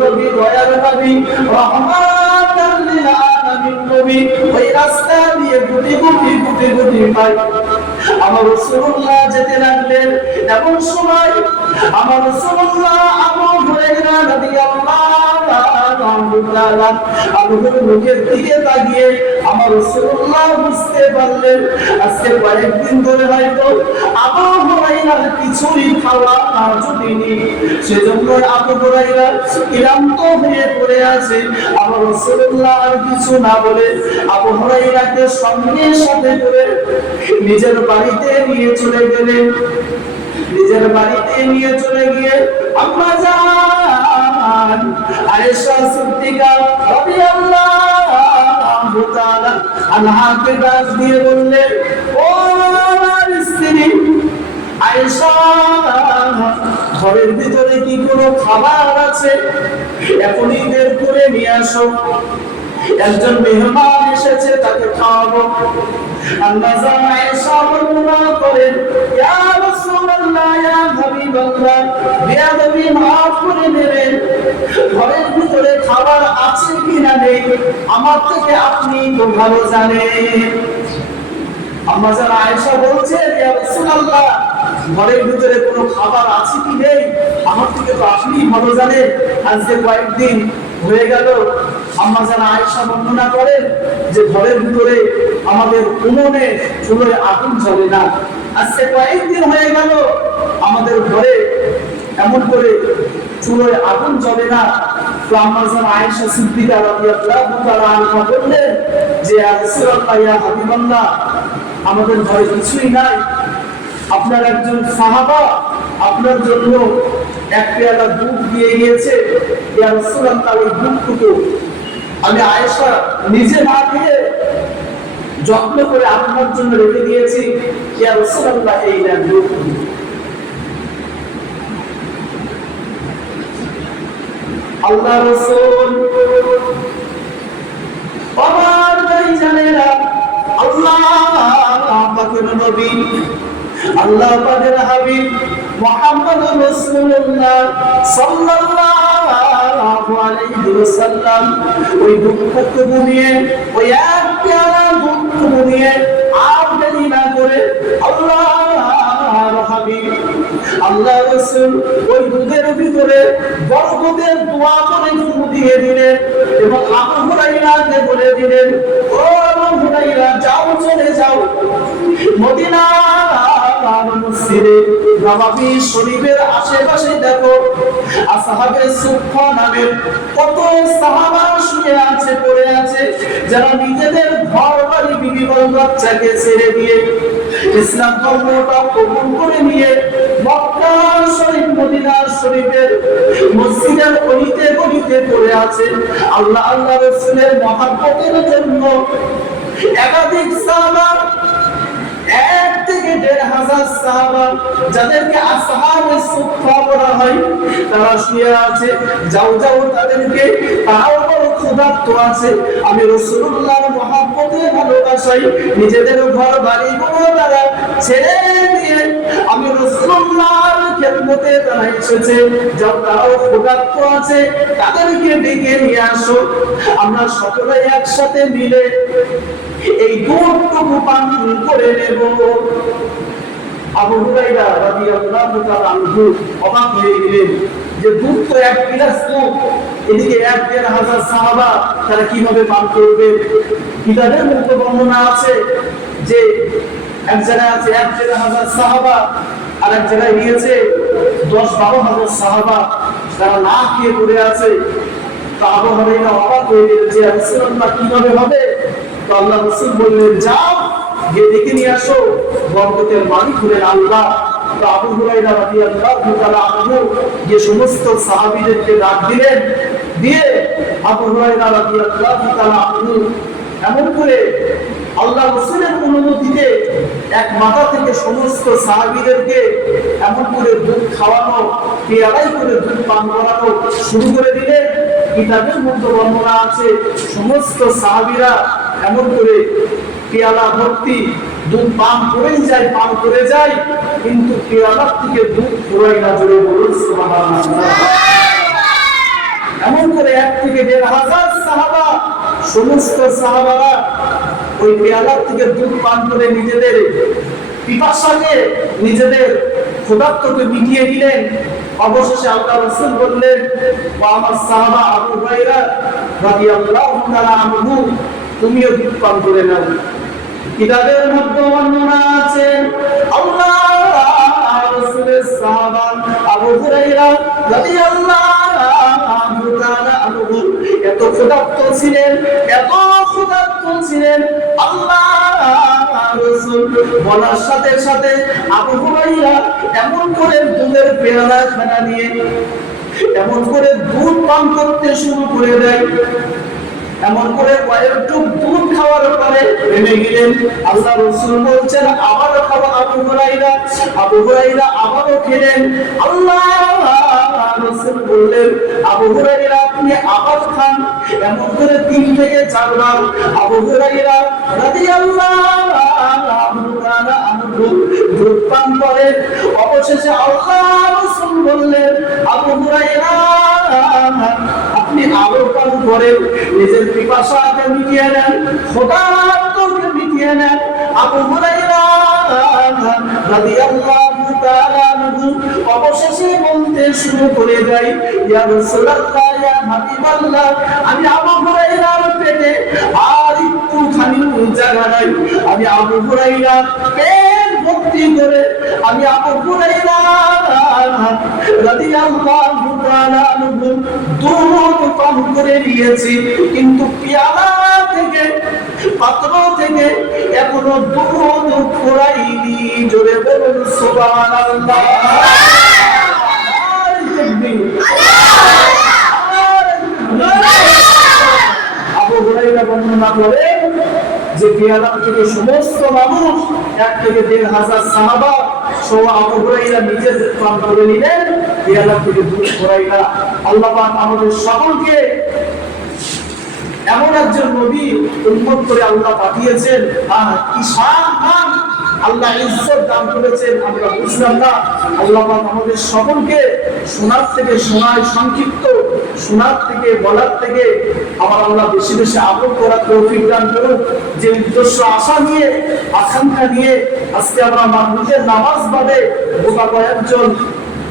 নবী দয়ার নবী রহমাতাল লিল আলামিন নবী ওই রাস্তা দিয়ে গুটি গুটি পায় আমার রাসূলুল্লাহ যেতে লাগলেন। এমন সময় আমার রাসূলুল্লাহ আবু হুরায়রা রাদিয়াল্লাহু তাআলা আবুর মুখের দিকে তাকিয়ে আমার রাসূলুল্লাহ বুঝতে পারলেন আজকে কয়েকদিন ধরে হয়তো আবু হুরায়রার কিছুই খাওয়া জুটেনি, সেজন্য আবু হুরায়রা ক্লান্ত হয়ে পড়ে আছে। আমার রাসূলুল্লাহ আর কিছু না বলে আবু হুরায়রাকে সঙ্গে সাথে করে নিজের বাড়িতে নিয়ে চলে গেলেন। নিজের বাড়িতে নিয়ে চলে গিয়ে আম্মা জান আয়েশা সিদ্দিকা রাদিয়াল্লাহু তাআলা আনহাকে ডাক দিয়ে বললেন, ও আমার স্ত্রী আয়েশা, ঘরের ভিতরে কি কোনো খাবার আছে? এখনই বের করে নিয়ে আসো, একজন মেহমান এসেছে, তাকে খাওয়াবো। আম্মা জান আয়েশা বর্ণনা করেন, ইয়া রাসূলুল্লাহ, ইয়া হাবিবাল্লাহ, বেয়াদবি মাফ করে দেবেন, ঘরের ভিতরে খাবার আছে কিনা নেই আমার থেকে আপনি তো ভালো জানেন। আম্মা জান আয়েশা বলছেন, ইয়া রাসূলুল্লাহ, ঘরের ভিতরে কোনো খাবার আছে কি নেই আমার থেকে তো আপনি ভালো জানেন। আজকে কয়েকদিন হয়ে গেল আম্মা জান আয়েশা বর্ণনা করেন যে ঘরের ভিতরে আমাদের উনুনে চুলোয় আগুন জ্বলে না। আজকে কয়েকদিন হয়ে গেল আমাদের ঘরে এমন করে চুলোয় আগুন জ্বলে না। তো আম্মা জান আয়েশা সিদ্দিকা রাদিয়াল্লাহু তাআলা আনহা বললেন যে ইয়া রাসূলুল্লাহ, ইয়া হাবিবাল্লাহ, আমাদের ঘরে কিছুই নাই, আপনার একজন সাহাবা আপনার জন্য এক পেয়ালা দুধ দিয়ে গিয়েছে, ইয়া রাসূলুল্লাহ, ওই দুধটুকু আমি আয়েশা নিজে না দিয়ে যত্ন করে আপনার জন্য রেখে দিয়েছি, ইয়া রাসূলুল্লাহ, এই নেন দুধ। আল্লাহ রাসূল আমার ভাইজানেরা, আল্লাহ পাকের নবী, আল্লাহ পাকের হাবিব মুহাম্মদুর রাসূলুল্লাহ সাল্লাল্লাহু আলাইহি ওয়াসাল্লাম ওই দুধটুকু নিয়ে, ওই এক পেয়ালা দুধটুকু নিয়ে আর দেরি না করে আল্লাহর হাবিব আল্লাহ রাসূল ওই দুধের ভিতরে বরকতের দোয়া করে ফু দিয়ে দিলেন এবং আবু হুরায়রাকে বলে দিলেন, ও আবু হুরায়রা, যাও, চলে যাও মদিনা মসজিদে নববী শরীফের আশেপাশে দেখো আসহাবে সুফফা নামের কত সাহাবা শুয়ে আছে পড়ে আছে, যারা নিজেদের ঘর বাড়ি বিবি বাচ্চাকে ছেড়ে দিয়ে ইসলাম ধর্মটা কবুল করে নিয়ে মক্কা শরীফ মদিনা শরীফের মসজিদের গলিতে গলিতে পড়ে আছে আল্লাহ আল্লাহ রাসূলের মহব্বতের জন্য। একাধিক সাহাবা, 1 থেকে 1,500 সাহাবা, যাদেরকে আসহাবে সুফফা বলা হয়, তারা শুয়ে আছে। যাও যাও তাদেরকে, তারাও বড় ক্ষুধার্ত আছে। আমি রাসূলুল্লাহর মহব্বতে ভালোবাসাই নিজেদের ঘর বাড়িগুলো তারা ছেড়ে দিয়ে আমি রাসূলুল্লাহর খেদমতে তারা এসেছে। যাও তারাও ক্ষুধার্ত আছে, তাদেরকে ডেকে নিয়ে আসো, আমরা সকলে একসাথে মিলে এই দুধটুকু পান করে নেব। আবু হুরায়রা রাদিয়াল্লাহু তাআলা আনহু অবাক হয়ে গেলেন যে দুধ তো 1 গিলাস দুধ, এদিকে 1,500 সাহাবা, তারা কিভাবে পান করবে? কিতাবের মধ্যে বর্ণনা আছে যে এক জায়গায় আছে 1,500 সাহাবা, আর এক জায়গায় নিয়েছে 10-12,000 সাহাবা, তারা না খেয়ে পড়ে আছে। তো আবু হুরায়রা অবাক হয়ে গেলেন যে রাসূলুল্লাহ কিভাবে হবে? তো আল্লাহ রাসূল বললেন, যাও গিয়ে ডেকে নিয়ে আসো, বরকতের মালিক হলেন আল্লাহ। তো আবু হুরায়রা রাদিয়াল্লাহু তাআলা আনহু যে সমস্ত সাহাবীদেরকে ডাক দিলেন, দিয়ে আবু হুরায়রা রাদিয়াল্লাহু তাআলা আনহু এমন করে আল্লাহ রাসূলের অনুমতিতে এক মাথা থেকে সমস্ত সাহাবীদেরকে এমন করে দুধ খাওয়ানো, পেয়ালাই করে দুধ পান করানো শুরু করে দিলেন। কিতাবের মধ্যে বর্ণনা আছে সমস্ত সাহাবীরা এমন করে পেয়ালা ভর্তি দুধ পান করেই যায়, পান করে যায়, কিন্তু পেয়ালার থেকে দুধ ফুরাই না। জোরে বলুন সুবহানাল্লাহ। এমন করে 1 থেকে 1,500 সাহাবা, সমস্ত সাহাবারা ওই পেয়ালার থেকে দুধ পান করে নিজেদের পিপাসাকে, নিজেদের ক্ষুধার্তকে মিটিয়ে দিলেন। অবশেষে আল্লাহ রাসূল বললেন, ও আমার সাহাবা আবু হুরায়রা রাদিয়াল্লাহু তাআলা আনহু, তুমিও দুধ পান করে নাও। কিতাবের মধ্যে বর্ণনা আছে আল্লাহ রাসূলের সাহাবা আবু হুরায়রা রাদিয়াল্লাহু তাআলা আনহু এত ক্ষুধার্ত ছিলেন, এত ক্ষুধার্ত ছিলেন, আল্লাহ রাসূল বলার সাথে সাথে আবু হুরায়রা এমন করে দুধের পেয়ালা খানা নিয়ে এমন করে দুধ পান করতে শুরু করে দেয়। এমন করে কয়েকটু দুধ খাওয়ার পরে থেমে গেলেন। আল্লাহ রাসূল বলছেন, আবারও খাওয়া। আবু হুরায়রা আবারও খেলেন। আল্লাহ রাসূল বললেন, আবু হুরায়রা আপনি আবার খান। এমন করে 3 থেকে 4 বার আবু হুরায়রা রাদিয়াল্লাহু তাআলা আনহু দুধ পান করেন। অবশেষে আল্লাহ রাসূল বললেন, আবু হুরায়রা আপনি আরো পান করেন, নিজের পিপাসাকে মিটিয়ে নেন, ক্ষুধার্তকে মিটিয়ে নেন। আবু হুরায়রা রাদিয়াল্লাহু তাআলা আনহু অবশেষে বলতে শুরু করে দেয়, ইয়া রাসূলুল্লাহ, ইয়া হাবিবাল্লাহ, আমি আবু হুরায়রার পেটে আর একটুখানি জায়গা নাই। আমি আবু হুরায়রা পেট ভর্তি করে আমি আবু হুরায়রা রাদিয়াল্লাহু তাআলা আনহু দুধ পান করে নিয়েছি, কিন্তু পেয়ালা থেকে, পাত্র থেকে এখনো দুধ ফুরাইনি। জোরে বলুন সুবহানাল্লাহ। আবু হুরায়রা বর্ণনা করে যে পেয়ালা থেকে সমস্ত মানুষ 1 থেকে 1,500 সাহাবা সহ আবু হুরায়রা নিজে পান করে নিলেন, পেয়ালা থেকে দুধ ফুরাই না। আল্লাহ পাক আমাদের সকলকে এমন একজন নবী উম্মত করে আল্লাহ পাঠিয়েছেন, কি শান আল্লাহ ইজ্জত দান করেছেন আমরা বুঝলাম না। আল্লাহ পাক আমাদের সকলকে শোনার থেকে শোনায় সংক্ষিপ্ত, শোনার থেকে বলার থেকে আমার আল্লাহ বেশি বেশি আমল করার তৌফিক দান করুন। যে উদ্দেশ্য আশা নিয়ে, আকাঙ্ক্ষা নিয়ে আজকে আমরা মানুষের নামাজ বাদে গোটা কয়েকজন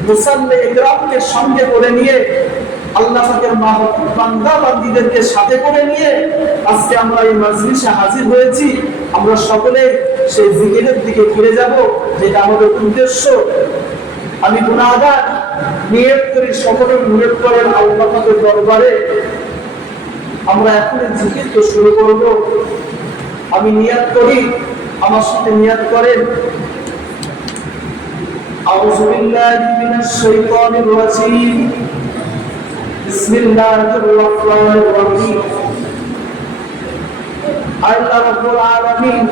মুসাল্লি ইকরামকে সঙ্গে করে নিয়ে আল্লাহ পাকের মাহবুব বান্দা বান্দীদেরকে সাথে করে নিয়ে আজকে আমরা এই মাজলিসে হাজির হয়েছি। আমরা সকলে সেই জিকিরের দিকে ফিরে যাব, যেটা আমাদের উদ্দেশ্য। আমি গুনাহগার, নিয়ত করি সকলে নিয়ত করেন আল্লাহ পাকের দরবারে আমরা এখন জিকিরকে শুরু করব। আমি নিয়াত করি, আমার সাথে নিয়াত করেন। আউযু বিল্লাহি মিনাশ শাইতানির রাজীম। বিসমিল্লাহির রাহমানির রাহিম। আল্লাহ রাব্বুল আলামিন,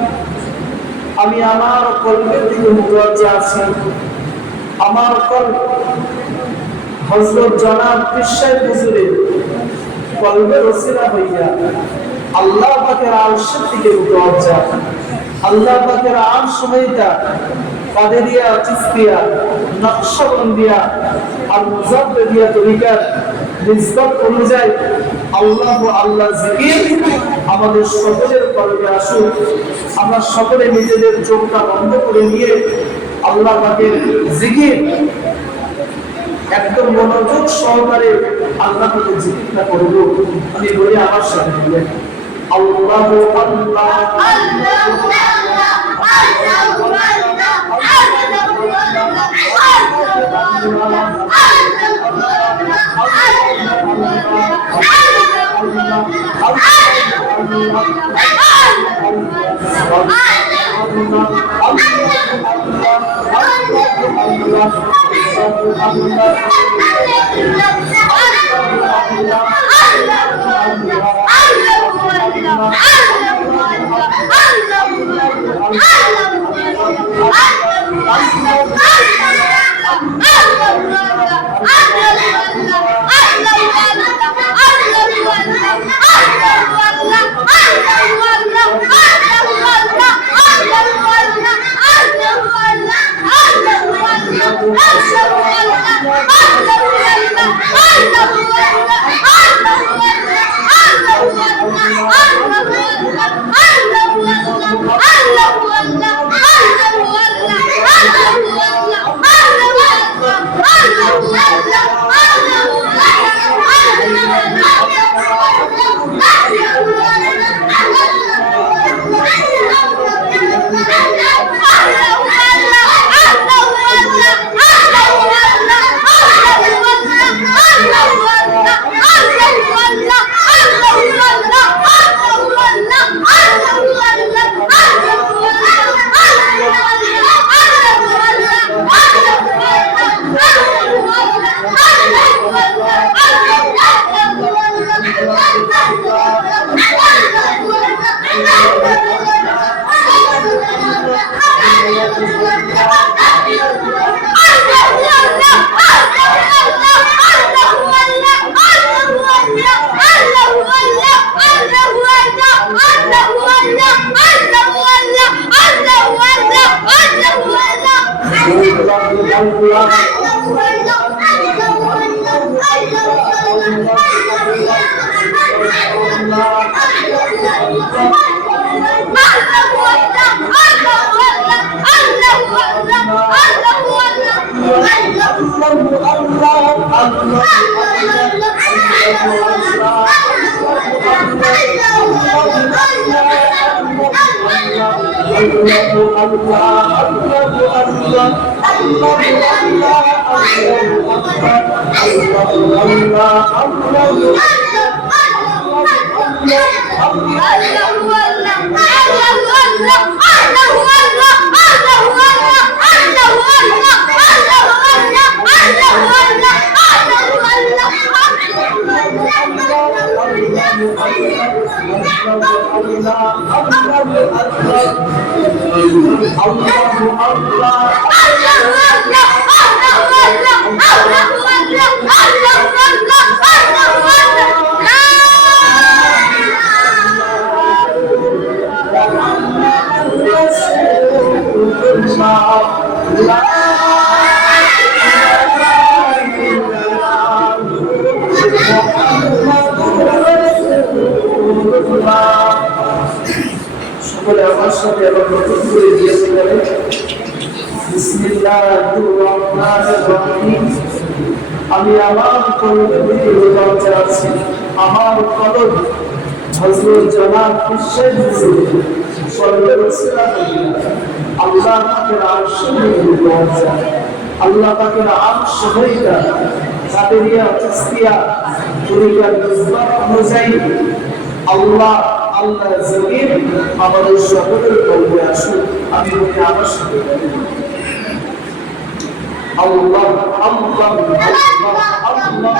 আমি আমার কলবের দিকে মুতাওয়াজ্জিহ আছি। আমার কলব হযরত জনাব পীর হুজুরের কলবের ওসিলা হইয়া আল্লাহ পাকের আরশের দিকে মুতাওয়াজ্জিহ। আল্লাহ পাকের আরশ হইতা কাদেরিয়া, চিশতিয়া, নকশবন্দিয়া আর মুজাদ্দিদিয়া তরিকার নিসবত অনুযায়ী আল্লাহ আল্লাহ জিকির আমাদের সকলের কলবে আসুক। আমরা সকলে নিজেদের চোখটা বন্ধ করে নিয়ে আল্লাহ পাকের জিকির একদম মনোযোগ সহকারে আল্লাহ পাকের জিকিরটা করব। আমি বলি আমার সাথে বলেন, আল্লাহু আল্লাহ আল্লাহু সকলে আমার সাথে আবার নতুন করে দিয়েছে বলে বিসমিল্লাহির রহমানির রহিম। আমি আমার কলবের দিকে মুতাওয়াজ্জিহ আছি। আমার কলব হযরত জনাব পীর হুজুর কলবের ওসিলা আল্লাহ পাকের আরশের দিকে মুতাওয়াজ্জিহ। আল্লাহ পাকের আরশ হইতা কাদেরিয়া, চিশতিয়া তরিকার নিসবত অনুযায়ী আল্লাহ আল্লাহ জিকির আমাদের সকলের কল্পে আসুন। আমি বলি আমার সাথে আল্লাহ আল্লাহ আল্লাহ আল্লাহ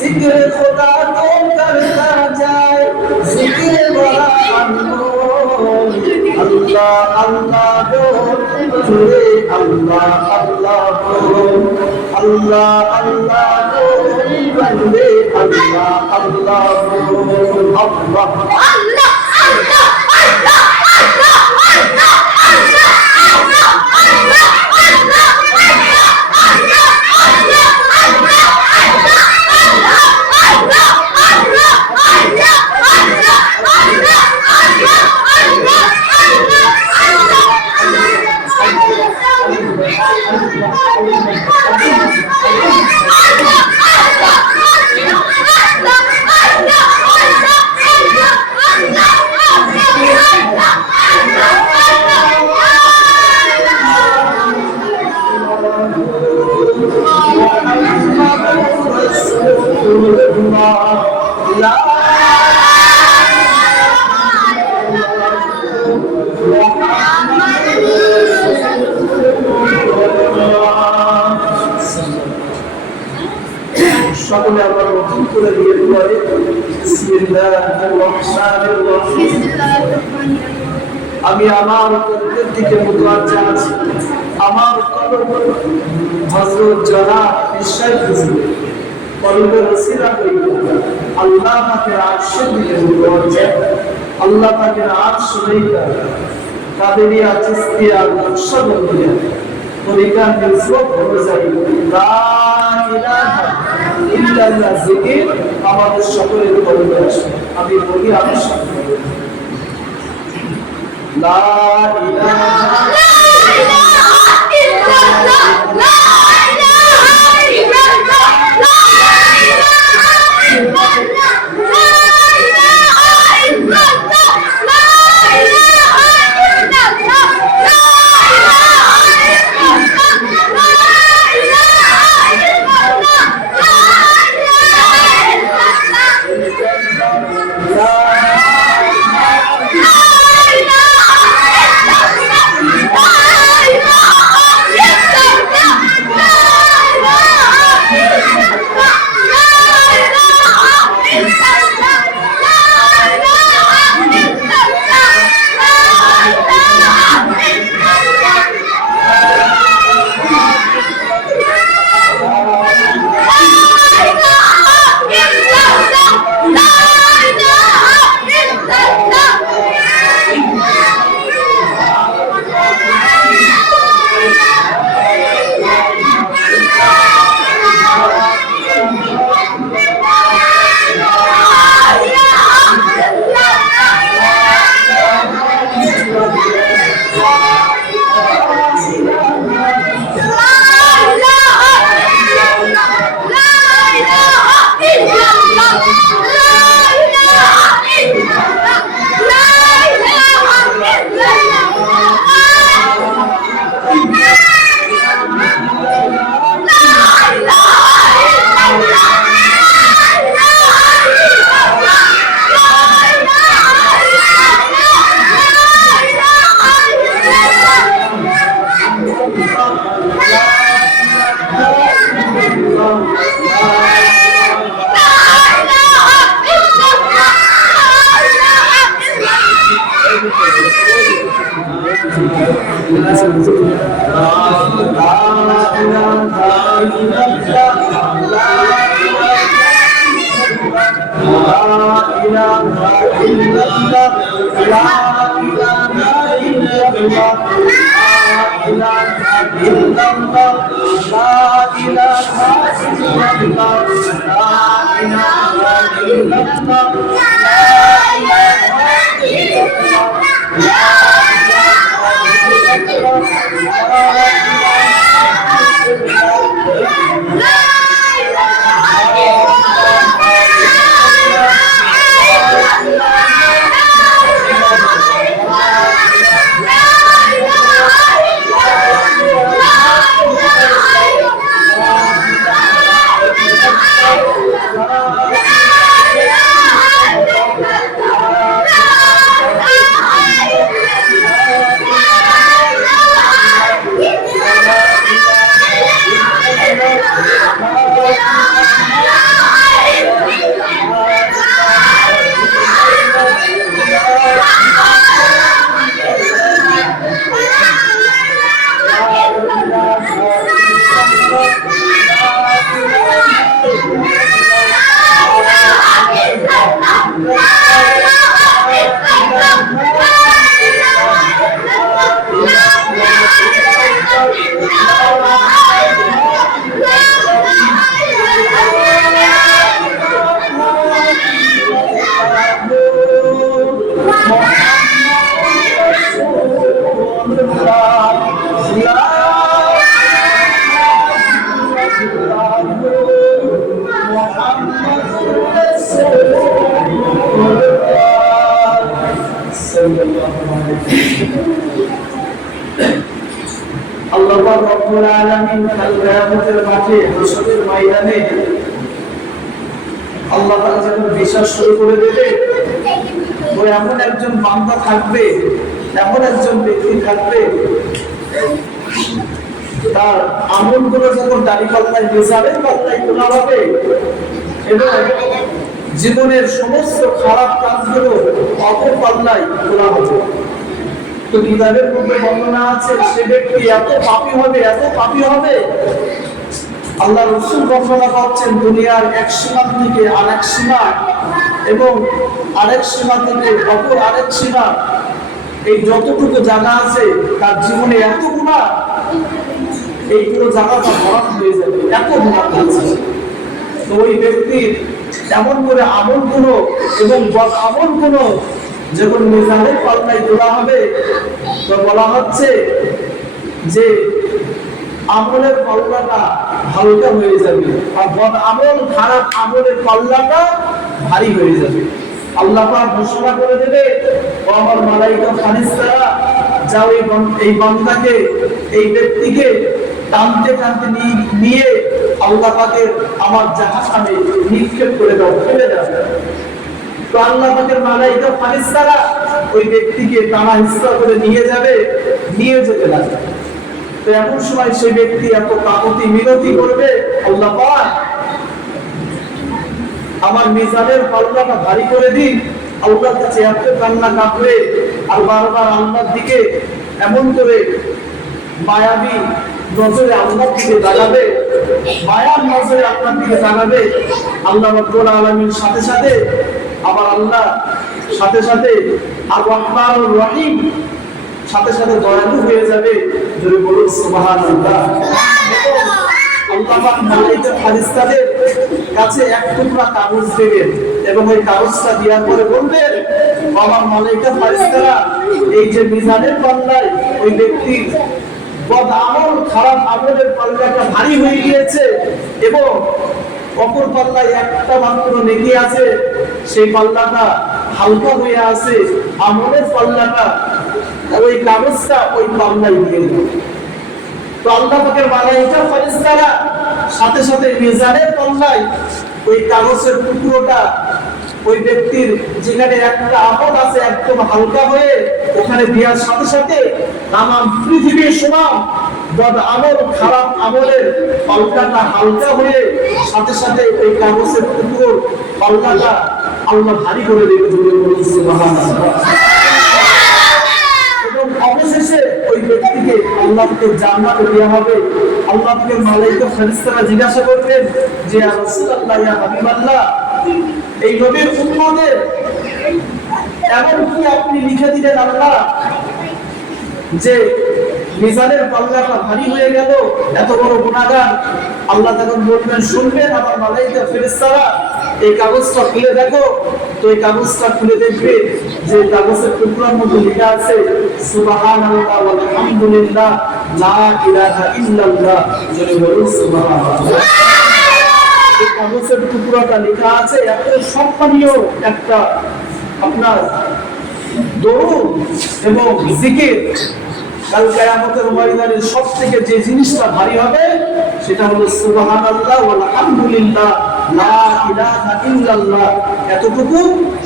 जिक्र खुदा तो करता जाए जिक्र बड़ा अनमोल अल्लाह अल्लाह बोल अल्लाह अल्लाह बोल अल्लाह अल्लाह बोल बंदे अल्लाह अल्लाह बोल अल्लाह সকলে আবার নতুন করে দিয়ে পড়ে বিসমিল্লাহির রহমানির রহিম। আমি আমার কর্মের দিকে মুতওয়াজ্জা আছি। আমার কলব হযরত জনাব ইরশাদ হুজুর কলবের ওসিলা হইয়া আল্লাহ পাকের আরশের দিকে মুতওয়াজ্জা। আল্লাহ পাকের আরশ হইয়া কাদেরিয়া চিশতিয়া নকশবন্দিয়া তরিকা নিসবত অনুযায়ী লা ইলাহা ইল্লাল্লাহ জিকির আমাদের সকলের কলবে আসে। আমি বলি আমার সাথে লা ইলাহা আল্লাহ রাব্বুল আলামিন কাল কিয়ামতের মাঠে হাসরের ময়দানে আল্লাহ তাআলা যখন বিচার শুরু করে দেবে, ওই এমন একজন বান্দা থাকবে, এমন একজন ব্যক্তি থাকবে, তার আমলগুলো যখন দাড়ি পাল্লায় বিচারের পাল্লায় তোলা হবে এবং জীবনের সমস্ত খারাপ কাজগুলো অপর পাল্লায় তোলা হবে। তো কিতাবের মধ্যে বর্ণনা আছে সে ব্যক্তি এত পাপী হবে, এত পাপী হবে, আল্লাহ রাসূল বর্ণনা করছেন দুনিয়ার এক সীমা থেকে আরেক সীমা এবং আরেক সীমা থেকে অপর আরেক সীমা, এই যতটুকু জায়গা আছে তার জীবনে এত গুনাহ, এই পুরো জায়গাটা ভরাট হয়ে যাবে, এত গুনাহ আছে। তো ওই ব্যক্তির এমন করে আমলগুলো এবং বদ আমলগুলো যখন মিজানের পাল্লায় তোলা হবে তো বলা হচ্ছে যে আমলের পাল্লাটা হালকা হয়ে যাবে আর বদ আমল খারাপ আমলের পাল্লাটা ভারী হয়ে যাবে। আল্লাহ পাক ঘোষণা করে দেবে, ও আমার মালাইকা ফেরেশতারা যাও এই বান্দাকে, এই ব্যক্তিকে টানতে টানতে নিয়ে আল্লাহ পাকের আমার জাহান্নামে নিক্ষেপ করে দাও, ফেলে দাও। তো আল্লাহ পাকের মালাইকা ফেরেশতারা ওই ব্যক্তিকে টানা হিসা করে নিয়ে যেতে লাগবে। তো এমন সময় সেই ব্যক্তি এত কাকুতি মিনতি করবে, আল্লাহ পাক আমার মিজানের পাল্লাটা ভারী করে দিন। আল্লাহর কাছে এত কান্না কাঁপবে আর বারবার আল্লাহর দিকে এমন করে মায়াবী নজরে আল্লাহর দিকে তাকাবে, মায়ার নজরে আপনার দিকে তাকাবে। আল্লাহ রাব্বুল আলামিন সাথে সাথে আবার আল্লাহ সাথে সাথে আর রহমানুর রহিম সাথে সাথে দয়ালু হয়ে যাবে। যদি বলুন সুবহানাল্লাহ। আল্লাহ পাক মালাইকা ফেরেশতাদের কাছে এক টুকরা কাগজ দেবেন এবং ওই কাগজটা দেওয়ার পরে বলবেন, আমার মালাইকা ফেরেশতারা এই যে মিজানের পাল্লায় ওই ব্যক্তির বদ আমল খারাপ আমলের পাল্লাটা ভারী হয়ে গিয়েছে এবং অপর পাল্লায় একটা মাত্র নেকি আছে, সেই পাল্লাটা হালকা হয়ে আছে, আমলের পাল্লাটা ওই কাগজটা ওই পাল্লায় দিয়ে দেবে। তো আল্লাহ পাকের মালাইকা ফেরেশতারা সাথে সাথে মিজানের পাল্লায় ওই কাগজের টুকরোটা ওই ব্যক্তির যেখানে একটা আমল আছে একদম হালকা হয়ে ওখানে দেওয়ার সাথে সাথে তামাম পৃথিবীর সমান বদ আমল খারাপ আমলের পাল্লাটা হালকা হয়ে সাথে সাথে ওই কাগজের টুকরোর পাল্লাটা আল্লাহ ভারী করে দেবে। সুবহানাল্লাহ। অবশেষে ওই ব্যক্তিকে আল্লাহকে জান্নাতে দেওয়া হবে। আল্লাহকে মালাইকা ফেরেশতারা জিজ্ঞাসা করবেন যে ইয়া রাসূলুল্লাহ, ইয়া হাবিবাল্লাহ, এই নবীর উম্মতের এমন কি আপনি লিখে দিলেন আল্লাহ যে মিজানের পাল্লাটা ভারী হয়ে গেল, এত বড় গুনাহগার? আল্লাহ তখন বলবেন, শুনবেন আমার মালাইকা ফেরেশতারা, এই কাগজটা খুলে দেখো। তো এই কাগজটা খুলে দেখবে যে কাগজের টুকরার মধ্যে লেখা আছে সুবহানাল্লাহ ওয়াল হামদুলিল্লাহ লা ইলাহা ইল্লাল্লাহ। যদি বলুন সুবহানাল্লাহ। এই কাগজের টুকরাটা লেখা আছে এত সম্মানীয় একটা আপনার দরুদ এবং জিকির। কাল কিয়ামতের ময়দানে সবথেকে যে জিনিসটা ভারী হবে সেটা হলো সুবহানাল্লাহ ওয়াল হামদুলিল্লাহ লা ইলাহা ইল্লাল্লাহ। এতটুকু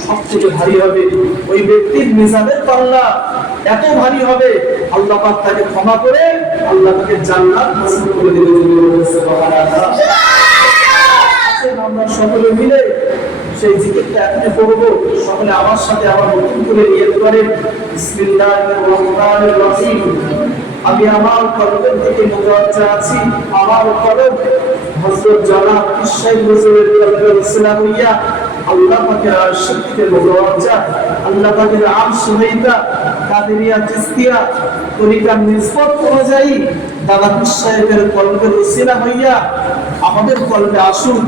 সবথেকে ভারী হবে। ওই ব্যক্তির মিজানের পাল্লা এত ভারী হবে, আল্লাহ পাক তাকে ক্ষমা করে আল্লাহ তাকে জান্নাত নসিব করে দেবে। সুবহানাল্লাহ। আমরা সকলে মিলে সেই জিকিরটা আপনি করব। সকলে আমার সাথে আবার নতুন করে নিয়ত করেন, বিসমিল্লাহির রহমানির রহিম। আমি আমার কলবের থেকে মুতাওয়াজ্জা আছি, আমার কলব হযরত জনাব ইসমাঈল হুজুরের কলবের ওসিলা হইয়া আল্লাহ পাকের আরশের থেকে মুতাওয়াজ্জা, আল্লাহ পাকের আরশ হইতা কাদেরিয়া চিশতিয়া তরিকার নিসবত অনুযায়ী দাদা সাহেবের কলবের ওসিলা হইয়া আমাদের কলবে আসুন।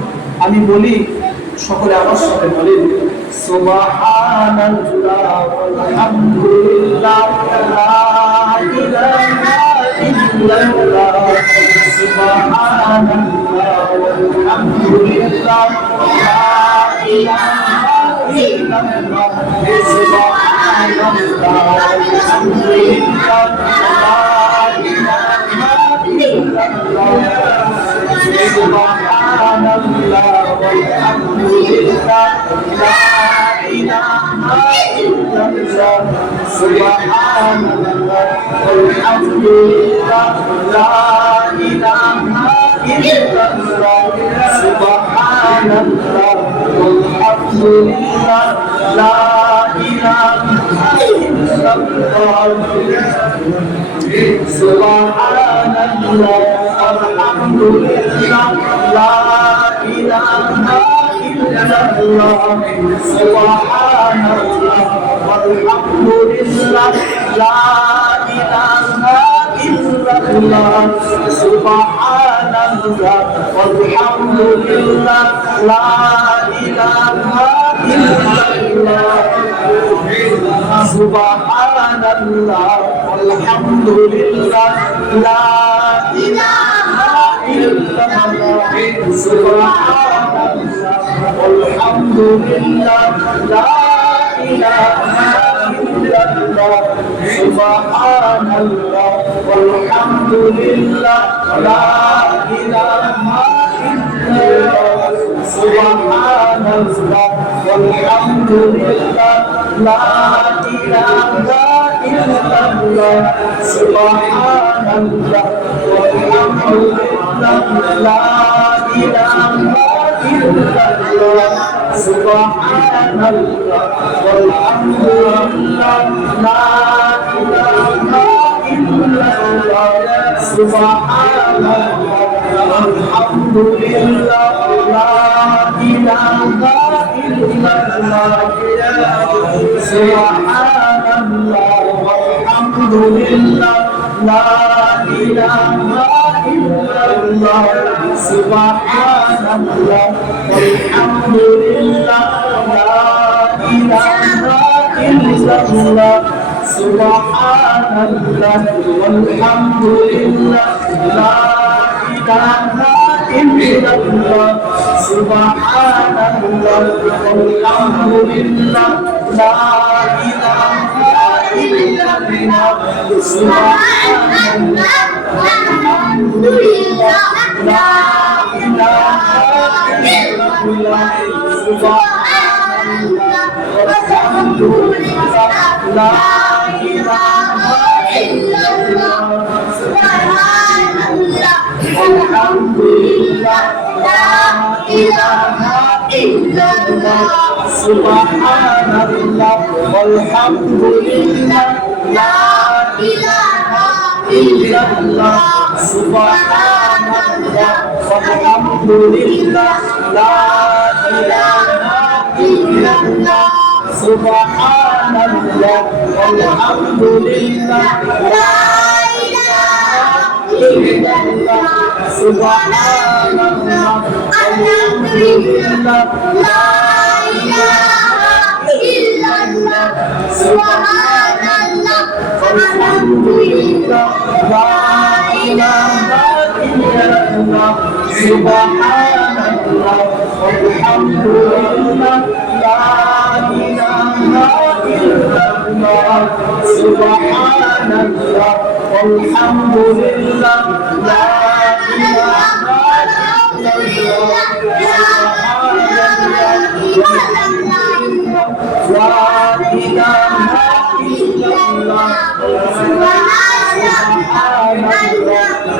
আমি বলি, সকলে আমার সাথে বলেন সুবহানাল্লাহ ওয়ালহামদুলিল্লাহ লা ইলাহা ইল্লাল্লাহ। সুবহানাল্লাহ ওয়ালহামদুলিল্লাহ লা ইলাহা ইল্লাল্লাহ। সুবহানাল্লাহ ওয়ালহামদুলিল্লাহ লা ইলাহা ইল্লাল্লাহ। সুবহানাল্লাহ walhamdulillah la ilaha illallah। Subhanallah walhamdulillah la ilaha illallah। Subhanallah walhamdulillah la ilaha illallah। Subhanallah walhamdulillah la ilaha illallah। Subhanallah walhamdulillah la ilaha illallah। Subhanallah walhamdulillah la ilaha illallah। সুবহানাল্লাহ আলহামদুলিল্লাহ লা ইলাহা ইল্লাল্লাহ সুবহানাল্লাহ আলহামদুলিল্লাহ লা ইলাহা ইল্লাল্লাহ সুবহানাল্লাহ আলহামদুলিল্লাহ লা ইলাহা সুবহানাল্লাহ আলহামদুলিল্লাহ লা ইলাহা ইল্লাল্লাহ সুবহানাল্লাহ আলহামদুলিল্লাহ লা ইলাহা ইল্লাল্লাহ সুবহানাল্লাহ আলহামদুলিল্লাহ লা ইলাহা ইল্লাল্লাহ সুবহানাল্লাহ আলহামদুলিল্লাহ লা ইলাহা ইল্লাল্লাহ সুবহানাল্লাহ আলহামদুলিল্লাহ লা ইলাহা ইল্লাল্লাহ সুবহানাল্লাহ আলহামদুলিল্লাহ লা ইলাহা ইল্লাল্লাহ সুবহানাল্লাহ আলহামদুলিল্লাহ লা ইলাহা ইল্লাল্লাহ সুবহানাল্লাহ আলহামদুলিল্লাহ লা ইলাহা ইল্লাল্লাহ সুবহানাল্লাহ আলহামদুলিল্লাহ লা ইলাহা ইল্লাল্লাহ সুবহানাল্লাহ আলহামদুলিল্লাহ লা ইলাহা ইল্লাল্লাহ সুবহানাল্লাহ আলহামদুলিল্লাহ লা ইলাহা ইল্লাল্লাহ সুবহানাল্লাহ আলহামদুলিল্লাহ লা ইলাহা ইল্লাল্লাহ সুবহানাল্লাহ আলহামদুলিল্লাহ লা ইলাহা ইল্লাল্লাহ সুবহানাল্লাহ আলহামদুলিল্লাহ লা ইল্লাল্লাহ সুবহানাল্লাহ আলহামদুলিল্লাহ লা ইলাহা ইল্লাল্লাহ সুবহানাল্লাহ আলহামদুলিল্লাহ লা ইলাহা ইল্লাল্লাহ সুবহানাল্লাহ আলহামদুলিল্লাহ লা ইলাহা ইল্লাল্লাহ সুবহানাল্লাহ আলহামদুলিল্লাহ লা ইলাহা ইল্লাল্লাহ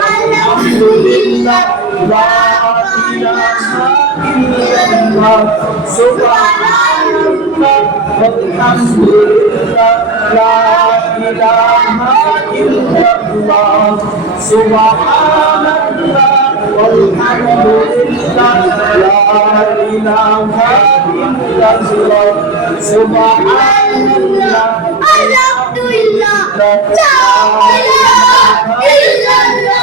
আলহামদুলিল্লাহ লা ইলাহা ইল্লাল্লাহ সুবহানাল্লাহ আলহামদুলিল্লাহ লা ইলাহা ইল্লাল্লাহ সুবহানাল্লাহ আলহামদুলিল্লাহ লা ইলাহা ইল্লাল্লাহ সুবহানাল্লাহ আলহামদুলিল্লাহ লা ইলাহা ইল্লাল্লাহ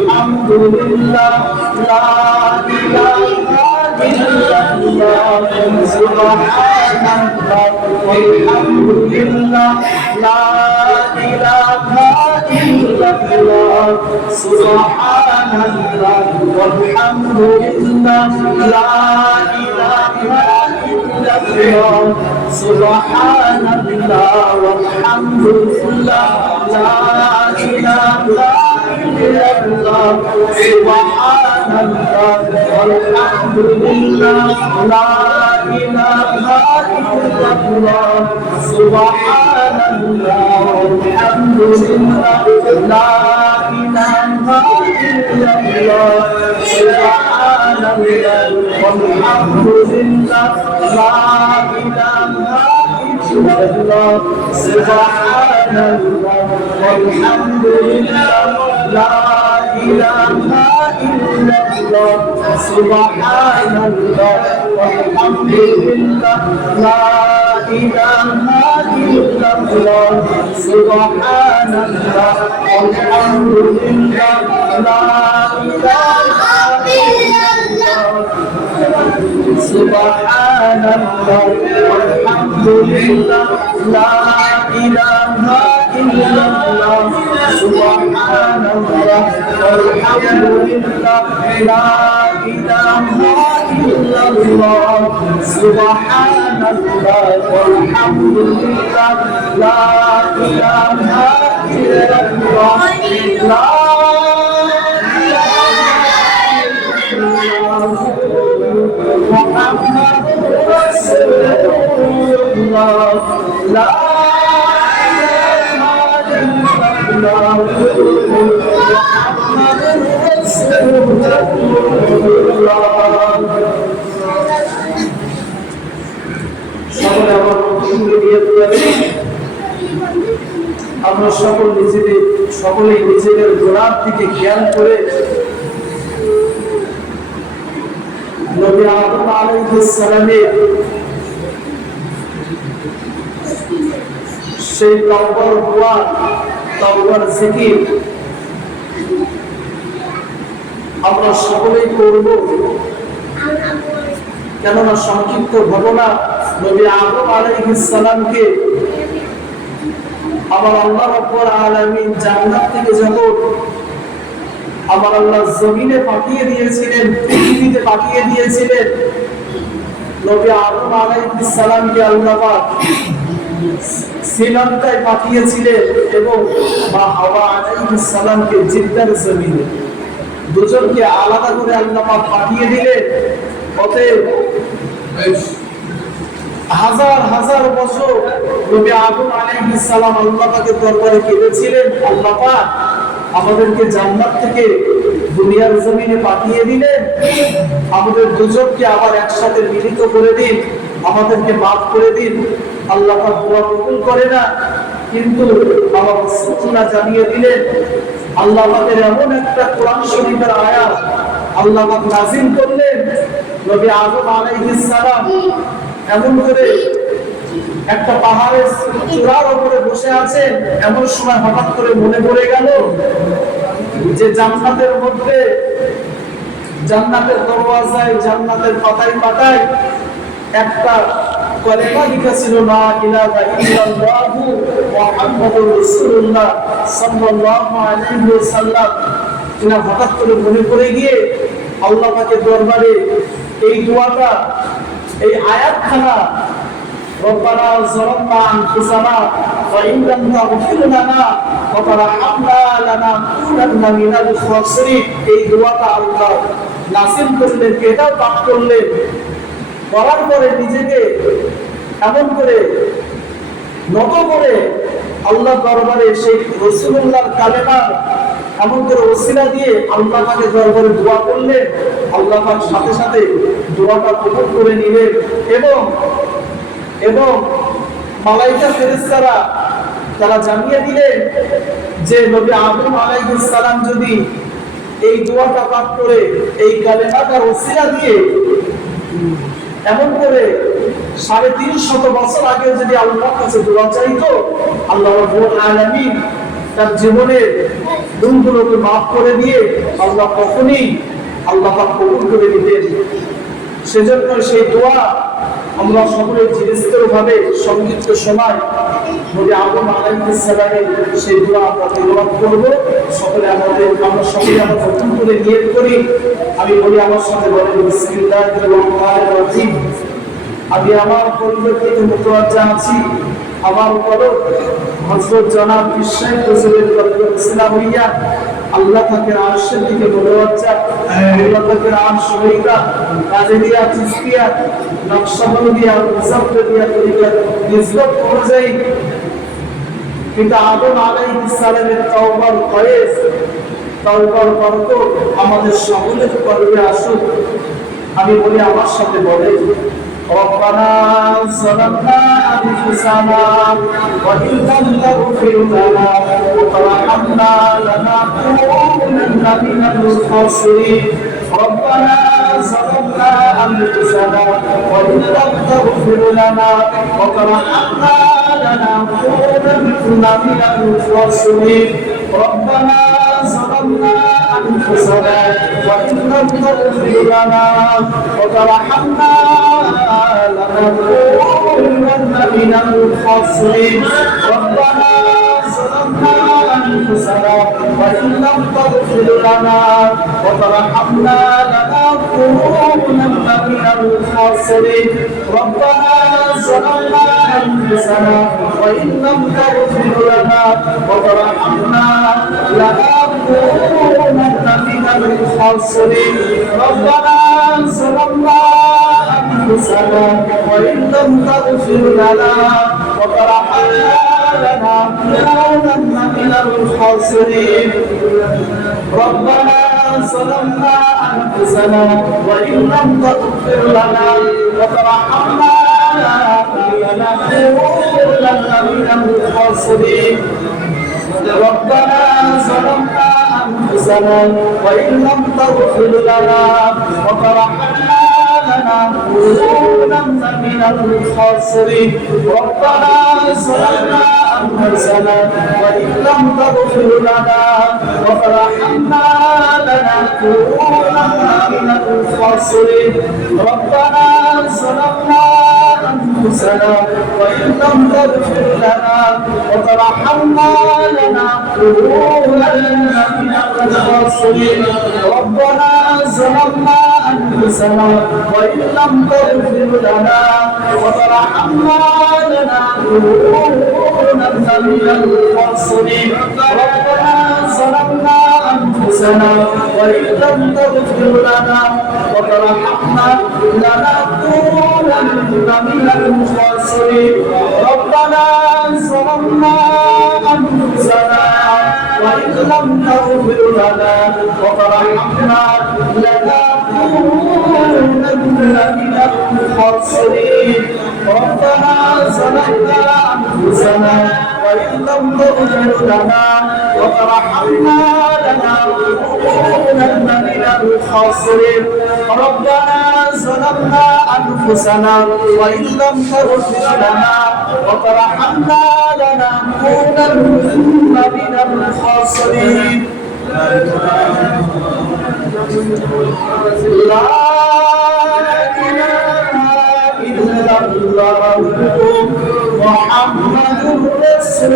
Alhamdulillah, la ilaha illallah, subhanallah, walhamdulillah, la ilaha illallah, subhanallah, walhamdulillah, la ilaha إلا الله سبحان الله والحمد لله لا إله إلا الله سبحان الله والحمد لله لا إله إلا الله سبحان الله والحمد لله لا إله إلا الله سبحان الله والحمد لله لا إله إلا الله سبحان الله والحمد لله لا إله إلا الله سبحان الله والحمد لله لا إله إلا الله سبحان الله والحمد لله لا إله إلا الله سبحان الله والحمد لله لا إله إلا الله سبحان الله والحمد لله لا إله إلا الله سبحان الله والحمد لله لا إله إلا الله لا محمد رسول الله لا إله إلا الله محمد رسول الله আমরা সকলেই নিজেদের গোলাপ দিকে খেয়াল করে নবী আদম আলাইহিস সালামের সেই তাওবার দোয়া তাওবার জিকির আমরা সকলেই করব। কেননা সংক্ষিপ্ত ঘটনা, নবী আদম আলাইহিস সালামকে আমার আল্লাহ রাব্বুল আলামিন জান্নাত থেকে যখন আমার আল্লাহ জমিনে পাঠিয়ে দিয়েছিলেন, পৃথিবীতে পাঠিয়ে দিয়েছিলেন, নবী আদম আলাইহিস সালামকে আল্লাহ পাক শ্রীলঙ্কায় পাঠিয়েছিলেন এবং মা হাওয়া আলাইহিস সালামকে জিদ্দার জমিনে, দুজনকে আলাদা করে আল্লাহ পাক পাঠিয়ে দিলেন। অতএব হাজার হাজার বছর নবী আদম আলাইহিস সালাম আল্লাহ পাকের দরবারে কেঁদেছিলেন, আল্লাহ পাক আমাদেরকে জান্নাত থেকে দুনিয়ার জমিনে পাঠিয়ে দিলেন, আমাদের দুজনকে আবার একসাথে মিলিত করে দিন, আমাদেরকে মাফ করে দিন। আল্লাহ পাক দোয়া কবুল করে না, কিন্তু আমার রাসূলুল্লাহ জানিয়ে দিলেন আল্লাহ পাকের এমন একটা কোরআন শরীফের আয়াত আল্লাহ পাক নাযিল করলেন, নবী আদম আলাইহিস সালাম এমন করে একটা পাহাড়ের চূড়ার উপরে বসে আছেন, এমন সময় হঠাৎ করে মনে পড়ে গেল যে জান্নাতের মধ্যে, জান্নাতের দরওয়াজায়, জান্নাতের পাতায় পাতায় একটা কলেমা লেখা ছিল, লা ইলাহা ইল্লাল্লাহু মুহাম্মাদুর রাসূলুল্লাহ সাল্লাল্লাহু আলাইহি ওয়াসাল্লাম। এটা হঠাৎ করে মনে পড়ে গিয়ে আল্লাহ পাকের দরবারে এই দোয়াটা, এই আয়াতখানা, রব্বানা যালামনা আনফুসানা ওয়া ইন লাম তাগফির লানা ওয়া তারহামনা লানাকুনান্না মিনাল খাসিরিন, এই দোয়াটা আল্লাহ নাযিল করলেন, এটাও পাঠ করলেন। করার পরে নিজেকে এমন করে নত করে আল্লাহ দরবারে সেই রাসূলুল্লাহর কালেমা এমন করে ওসিলা দিয়ে আল্লাহ পাকের দরবারে দোয়া করলেন। আল্লাহ পাক সাথে সাথে দোয়াটা কবুল করে নিলেন এবং মালায়েকা ফেরেশতারা তারা জানিয়ে দিলেন যে নবী আদম আলাইহিস সালাম যদি এই দোয়াটা পাঠ করে, এই কালেমাটার ওসিলা দিয়ে এমন করে ৩৫০ বছর আগে যদি আল্লাহর কাছে দোয়া চাইতো, আল্লাহ রাব্বুল আলামিন তার জীবনের ভুলগুলোকে মাফ করে দিয়ে আল্লাহ কখনই আল্লাহ পাক কবুল করে নিতেন। সেজন্য সেই দোয়া আমরা সকলে চিরস্তরভাবে সংক্ষিপ্ত সময় নবী আদম আলাইহিস সালামের সেই দোয়া আমরা তেলাওয়াত করব। আমরা সকলে আমরা নতুন করে নিয়ত করি। আমি বলি, আমার সাথে বলেন, বিসমিল্লাহির রহমানির রহিম। আমি আমার পরিবর্তিত মুতওয়াজ্জা আছি আমার উপর হযরত জনাব ইসরাইল রাসূলের কবরস্থান হইয়া আল্লাহ পাকের আরশের দিকে মুতওয়াজ্জা আল্লাহ পাকের আরশ হইয়া কাদেরিয়া চিশতিয়া নকশবন্দিয়া মুসাফফরিয়া তরিকা নিসবত অনুযায়ী পিতা আদম আলাইহিস সালামের তওবার ফয়েজ তওবার বরকত আমাদের সকলের কর্মে আসুক। আমি বলি আমার সাথে বলে ربنا ظلمنا أنفسنا وإن لم تغفر لنا وترحمنا لنكونن من الخاسرين ربنا ظلمنا أنفسنا وإن لم تغفر لنا وترحمنا لنكونن من الخاسرين ربنا ظلمنا أنفسنا وإن لم تغفر لنا وترحمنا لنكونن من الخاسرين ربنا ظلمنا أنفسنا وإن لم تغفر لنا وترحمنا لنكونن من الخاسرين ربنا ظلمنا أنفسنا وإن لم تغفر لنا وترحمنا لنكونن من الخاسرين ربنا ظلمنا أنفسنا وإن لم تغفر لنا وترحمنا لنكونن من الخاسرين ربنا ظلمنا أنفسنا وإن لم تغفر لنا وترحمنا لنكونن من الخاسرين ربنا ظلمنا أنفسنا وإن لم تغفر لنا وترحمنا لنكونن من الخاسرين ربنا ظلمنا أنفسنا وإن لم تغفر لنا وترحمنا لنكونن من الخاسرين ربنا ظلمنا أنفسنا وإن لم تغفر لنا وترحمنا لنكونن من الخاسرين ربنا ظلمنا أنفسنا وإن لم تغفر لنا وترحمنا لنكونن من الخاسرين ربنا ظلمنا أنفسنا وإن لم تغفر لنا وترحمنا لنكونن من الخاسرين ربنا ظلمنا أنفسنا وإن لم تغفر لنا وترحمنا لنكونن من الخاسرين ربنا ظلمنا أنفسنا وإن لم تغفر لنا وترحمنا لنكونن من الخاسرين ربنا ظلمنا أنفسنا وإن لم تغفر لنا وترحمنا لنكونن من الخاسرين لا إله إلا الله محمد رسول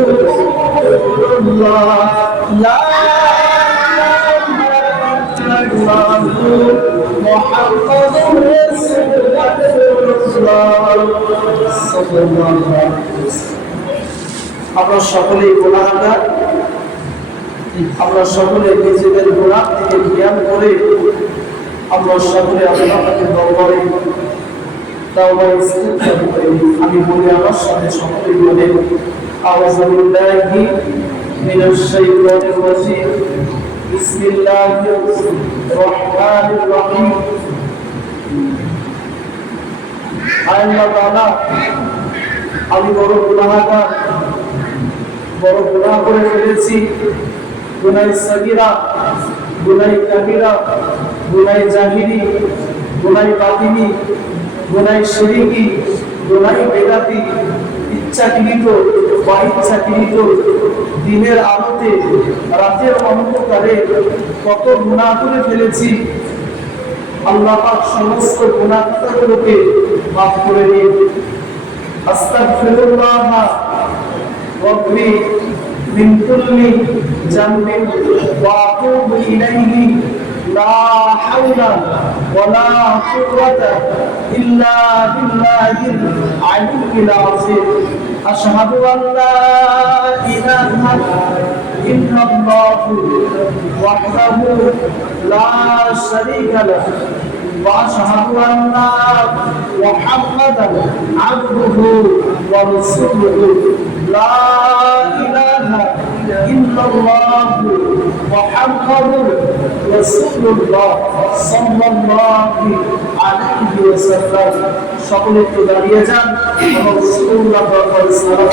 الله لا محمد رسول الله আমরা সকলেই গুনাহগার আমরা সকলে নিজেদের গুনাহ থেকে জ্ঞান করে আমরা সকলে আল্লাহকে দরবারে তাওবা ইস্তিগফার করি। আমি বলি আমার সাথে সকলেই বলে আউযু বিল্লাহি মিনাশ শাইতানির রাজীম বিসমিল্লাহির রহমানির রহিম। আল্লাহ তাআলা আমি বড় গুনাহগার, বড় গুনাহ করে ফেলেছি। গুনাহ সগীরা, গুনাহ কাবীরা, গুনাহ জাহিরি, গুনাহ বাতিনি, গুনাহ শিরকি, গুনাহ বেদাতি, ইচ্ছাকৃত বা ইচ্ছাকৃত দিনের আলোতে রাতের অন্ধকারে কত গুনাহ করে ফেলেছি। আল্লাহ পাক সমস্ত গুনাহগুলোকে মাফ করে দিন। আস্তাগফিরুল্লাহ রাব্বি মিন কুল্লি জামবিন ওয়া আতুবু ইলাইহি لا حول ولا قوة إلا بالله العلي العظيم أشهد أن لا إله إلا الله وحده لا شريك له وأشهد أن محمدا عبده ورسوله لا إله إلا الله محمد رسول الله صلى الله عليه وسلم সকলে একটু দাঁড়িয়ে যান এবং রাসূলুল্লাহ দরবারে সালাত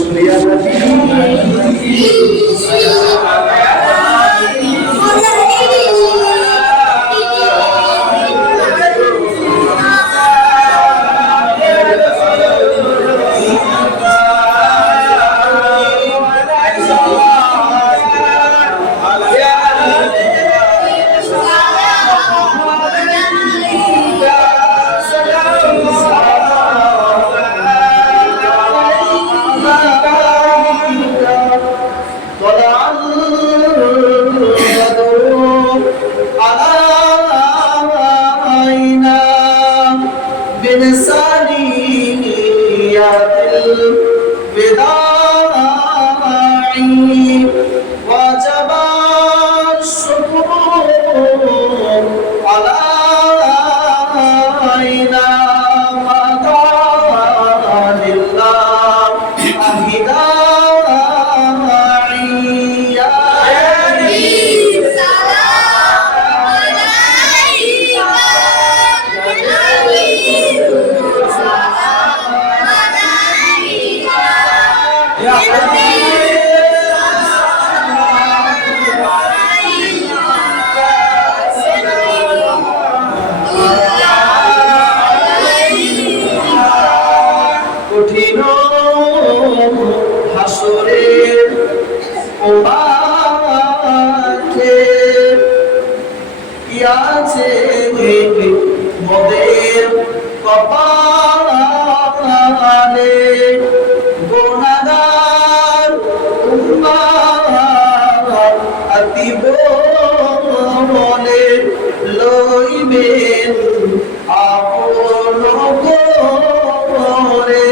শুনিয়া মোদের কপালে গুনাহগার উম্মাহ অতি বলে লইবেন আপন করে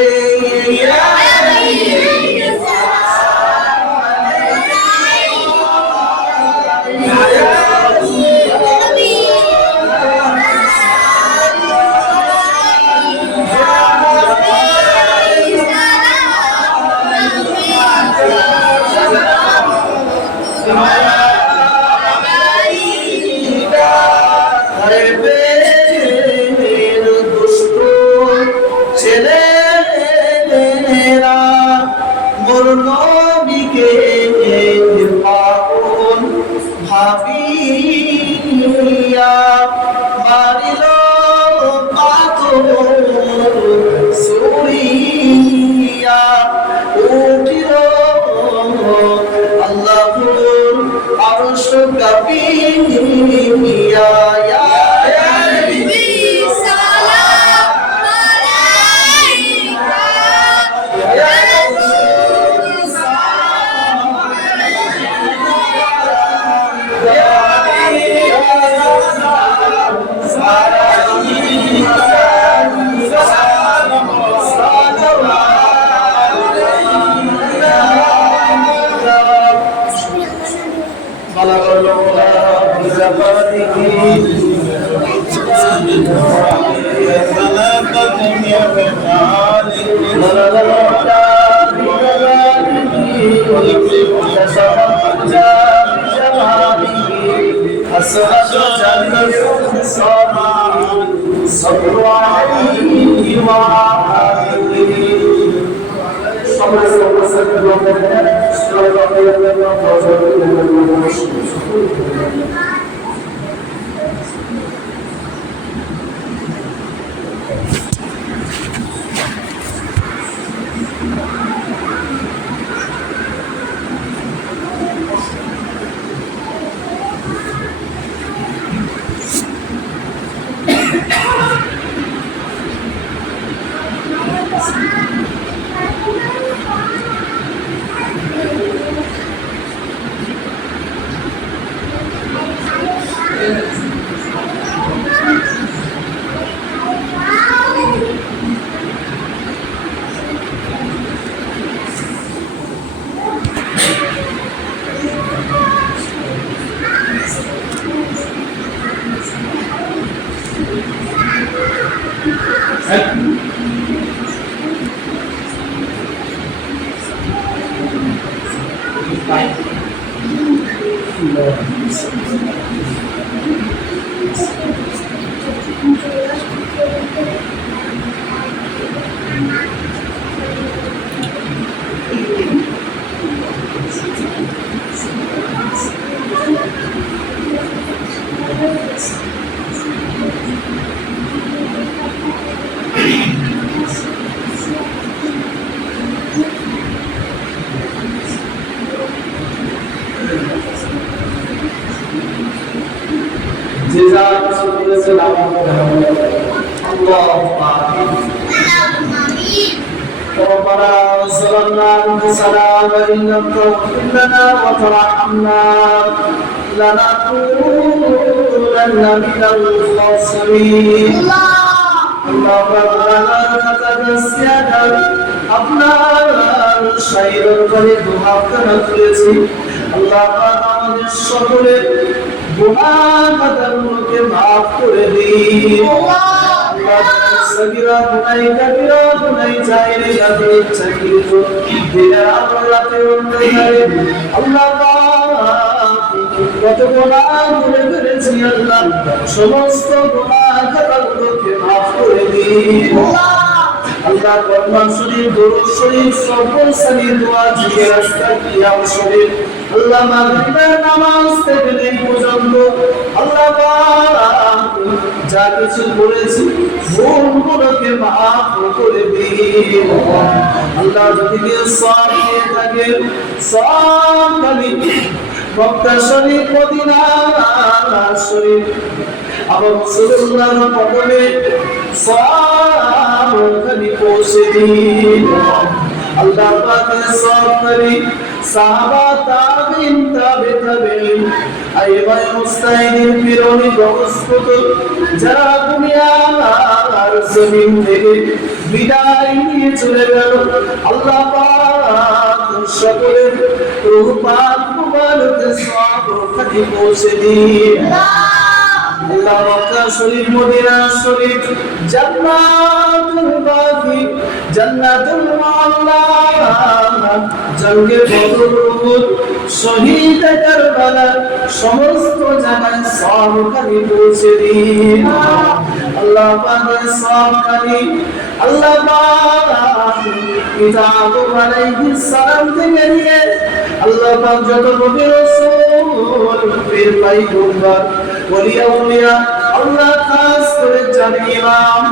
নবীকে পাগল ভাবিয়া মারিল পাথর সুরিয়া উঠিল আল্লাহর আরশ কাঁপিয়া ربنا ظلمنا أنفسنا وإن لم تغفر لنا وترحمنا لنكونن من الخاسرين আপনার শাইরের করে দোয়া করে তুলেছি আল্লাহ পাক আমাদের সকলের গুনাহ খাতাগুলোকে maaf করে দিন আল্লাহ সগীরা গুনাহ কবিরা গুনাহ জায়েরে যাতে চাকিরিত দিনা রাতে অন্ধকারে আল্লাহ পাক কত গুনাহ করে ফেলেছি আল্লাহ সমস্ত গুনাহ খাতাগুলোকে maaf করে দিন আল্লাহ কোরআন শরীফ দরুদ শরীফ সবর সানি দোয়া জিকির আজকার কিয়াম শরীফ আল্লাহ মাগরিবের নামাজ থেকে এই পর্যন্ত আল্লাহ পাক যা কিছু করেছি ভুলগুলোকে maaf করে দিন আল্লাহ যদি সওয়াব দিয়ে থাকে সওয়াব খালি মক্কা শরীফ মদিনা শরীফ আবার রাসূলুল্লাহর কদমে সওয়াব খালি পৌঁছে দিন আল্লাহ পাকের সওয়াব করি সাহাবা তাবিন তাবে তাবিন আইবাই মুস্তাহিদিন ফিরৌনি গবস্কত যারা দুনিয়ার জমিন থেকে বিদায় নিয়ে চলে গেল আল্লাহ পাক সকলের রূহ পাক মুবারকের সওয়াব খালি পৌঁছে দিন আল্লাহ মক্কা শরীফ মদিনা শরীফ জান্নাতুল বাকি জান্নাতুল মাওলা জঙ্গে বদর উহুদ শহীদ কারবালা সমস্ত জায়গায় সওয়াব খালি পৌঁছে দিন আল্লাহ পাকের সওয়াব খালি আল্লাহ পাক কিতাব আলাইহিস সালাম থেকে নিয়ে আল্লাহ পাক যত নবী রাসূল পীর পয়গম্বর ওলি আউলিয়া আল্লাহ খাস করে জানেন ইমাম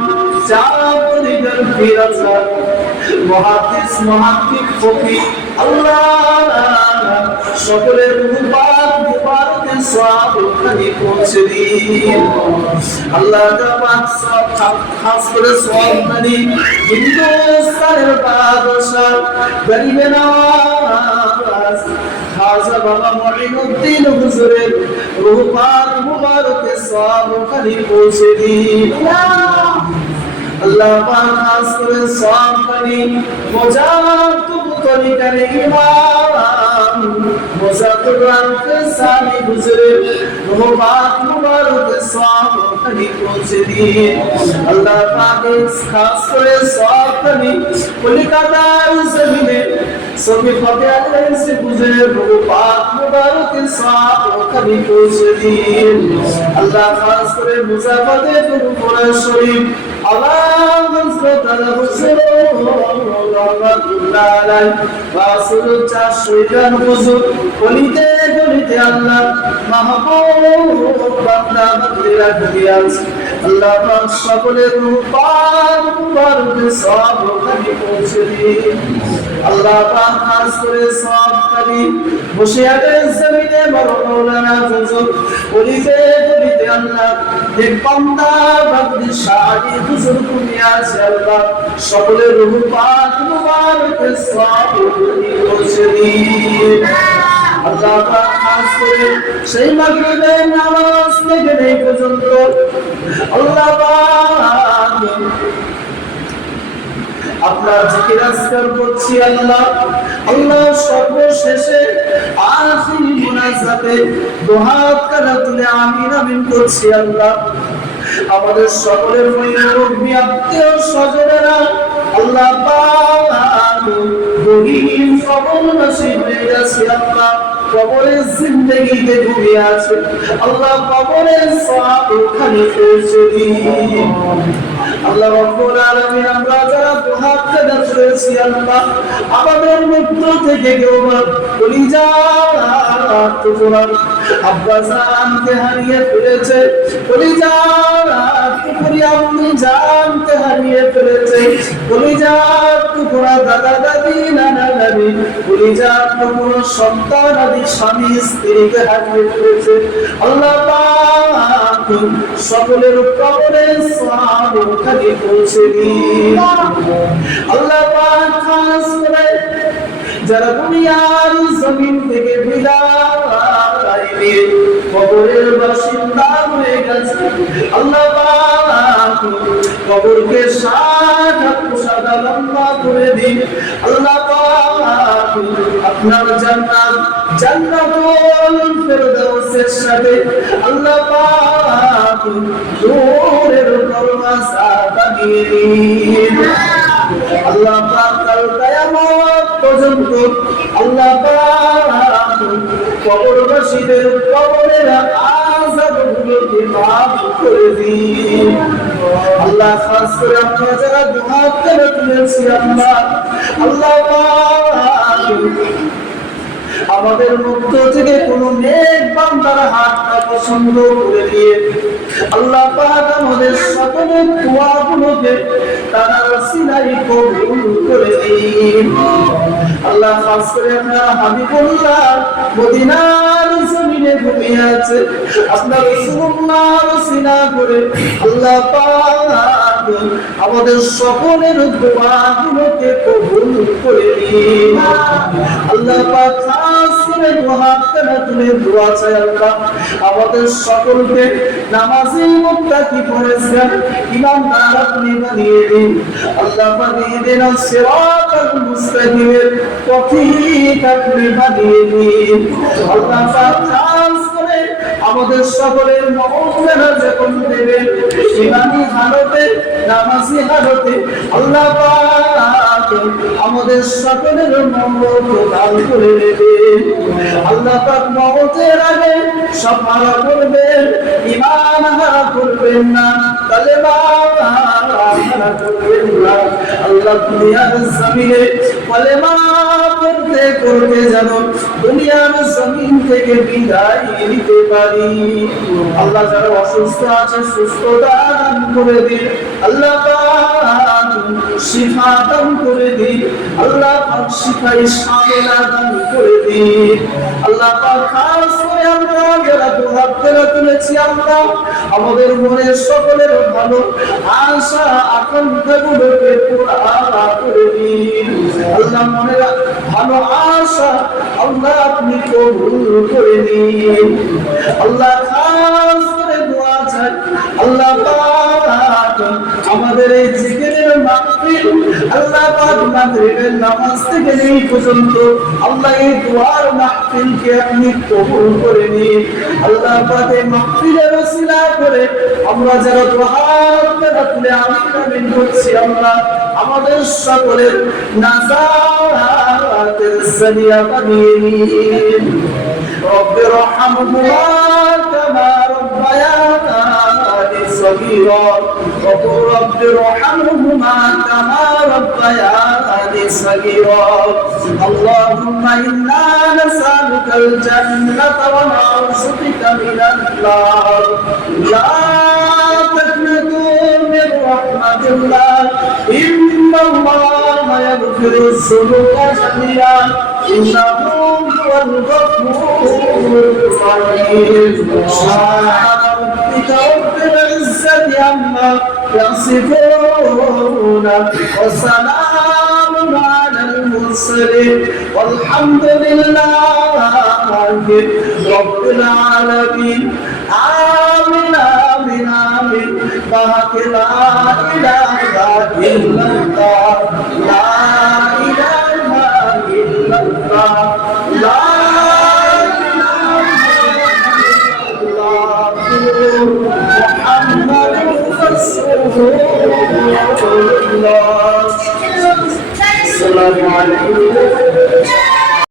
চার তরিকার পীর আজহার মুহাদ্দিস মুহাক্কিক ফকিহ আল্লাহ সকলের রূপাত মুবারকের সওয়াব খালি পৌঁছে দিন আল্লাহ পাক সব খাস করে সওয়াব খালি হিন্দুস্তানের বাদশাহ গরিবে নওয়াজ খাজা বাবা মুঈনুদ্দিন হুজুরের রূপাত মুবারকের সওয়াব খালি পৌঁছে দিন আল্লাহ পাক খাস করে সওয়াব খালি মুজাদ্দিদ তরিকার ইমাম মুজাদ্দিদ রানকে সানি হুজুরের রূপাত মুবারকের সওয়াব খালি পৌঁছে দিন আল্লাহ পাক খাস করে সওয়াব খালি কলিকাতার জমিনে সবে ফতে আলাইহিস সে গুজরে রূপাত মুবারকের সওয়াব খালি পৌঁছে দিন আল্লাহ খাস করে মুজাফফরে কুরআন শরীফ আল্লাহ হযরত হুজুর রাহমাতুল্লাহ আলাইহি রাসূল চা শহীদান হুজুর বলিতে বলিতে আল্লাহ মাহবুব বান্দা বান্দিরা দুনিয়াস আল্লাহ পাক সকলের রূপাত মুবারকের সওয়াব খালি পৌঁছে দিন আল্লাহ পাক খাস করে সওয়াব খালি বসিয়াতের জমিনে বড় মাওলানা হুজুর বলিতে বলিতে আল্লাহ এক বান্দা বান্দি শাহী হুজুর দুনিয়াস আল্লাহ সকলের রূপাত মুবারকের সওয়াব খালি পৌঁছে দিন আল্লাহ পাক খাস করে সেই মাগরিবের নামাজ থেকে এই পর্যন্ত আল্লাহ পাক আপনার জিকির আজকার করছি আল্লাহ আল্লাহ সর্বশেষে আখির মুনাজাতে দুহাত কানা তুলে আমিন আমিন করছি আল্লাহ আমাদের সকলের মুরব্বি আত্মীয় স্বজনেরা আল্লাহ পাক রহিম কবরবাসী হয়ে গেছে আল্লাহ, কবরের জিন্দেগিতে ঘুমিয়ে আছে আল্লাহ, কবরের সওয়াব ওখানে পৌঁছে দিন আল্লাহ রাব্বুল আলামিন। আমরা যারা দুহাত পেতে করেছি আল্লাহ, আমাদের মধ্য থেকে কেউ কলিজা টুকরা আব্বা জানকে হারিয়ে ফেলেছে, কলিজা টুকরা আম্মি জানকে হারিয়ে ফেলেছে, কলিজা টুকরা দাদা দাদি নানা নানি, কলিজা টুকরা সন্তান আদি স্বামী স্ত্রীকে হারিয়ে ফেলেছে আল্লাহ পাক সকলের কবরে সওয়াব ওখানে পৌঁছে দিন আল্লাহ পাক। খাস করে যারা দুনিয়ার জমিন থেকে বিদায় নিয়ে কবরের বাসিন্দা হয়ে গেছে আল্লাহ পাক কবরকে সাদা লম্বা করে দিন আল্লাহ পাক। আপনার জান্নাত জান্নাতুল ফেরদাউসের সাথে আল্লাহ পাক নূরের দরওয়াজা বানিয়ে দিন আল্লাহ পাক। কাল কিয়ামত পর্যন্ত আল্লাহ পাক কবরবাসীদের কবরের আযাবগুলোকে মাফ করে দিন আল্লাহ। খাস করে আপনারা যারা দুহাত তুলে তুলেছি আল্লাহ, আল্লাহ পাক আমাদের মধ্য থেকে কোন নেক বান্দার হাতটা পছন্দ করে দিয়ে আল্লাহ পাক আমাদের সকলের দোয়াগুলোকে তার ওসিলায় কবুল করে দিন আল্লাহ। খাস করে আপনার হাবিবুল্লাহ মদিনার জমিনে ঘুমিয়ে আছে, আপনার রাসূলুল্লাহর ওসিলা করে আল্লাহ পাক আমাদের সকলের দোয়াগুলোকে কবুল করে দিন আল্লাহ পাক। খাস করে দোয়া চাই আল্লাহ আমাদের সকলকে নামাজি মুত্তাকি পরিষ্কার ঈমানদার আপনি বানিয়ে দিন আল্লাহ। বানিয়ে দিন সিরাতাল মুস্তাকিমের পথিক আপনি বানিয়ে দিন আল্লাহ পাক। খাস করে আমাদের সকলের মওলানা যখন দেবেন ঈমানি হালতে নামাজি হালতে আল্লাহ পাক আমাদের সকলের মঙ্গল প্রদান করে দেবেন আল্লাহ পাক। মওতের আগে সব হারা করবেন, ঈমান হারা করবেন না, কালেমা হারা করবেন না আল্লাহ। দুনিয়ার জমিনে কালেমা পড়তে করতে যেন দুনিয়ার জমিন থেকে বিদায় নিতে পারি আল্লাহ। যারা অসুস্থ আছে সুস্থতা দান করে দিন আল্লাহ পাক, শিফা দান করে দিন আল্লাহ পাক, শিফাই শামিলা দান করে দিন আল্লাহ পাক। খাস করে আমরা যারা দুহাত তুলে তুলেছি আমরা, আমাদের মনের সকলের ভালো আশা আকাঙ্ক্ষাগুলোকে পুরা করে দিন আল্লাহ। মনের ভালো আশা আল্লাহ আপনি কবুল করে নিন আল্লাহ। খাস করে দোয়া চাই আল্লাহ পাক আমাদের এই জিকিরের মাহফিল আল্লাহ পাক মাগরিবের নামাজ থেকে এই পর্যন্ত আল্লাহ এই দোয়ার মাহফিলকে আপনি কবুল করে নিন আল্লাহ পাক। এই মাহফিলের ওসিলা করে আমরা যারা দুহাত তুলে আমিন আমিন বলছি আল্লাহ আমাদের সকলের নাজাতের সারিয়া বানিয়ে নিন। রব্বির রহমহুমা কামা রব্বায়ানি সগীরা وقل رب ارحمهما كما ربياني صغيرا اللهم إنا نسألك الجنة ونعوذ بك من النار لا تقنطوا من رحمة الله إن الله يغفر الذنوب جميعا إنه هو الغفور الرحيم ربك رب العزة عما يصفون وسلام على المرسلين والحمد لله رب العالمين آمين آمين آمين بارك لا إله إلا الله لا إله إلا الله لا محمد رسول الله সাল্লাল্লাহু আলাইহি ওয়াসাল্লাম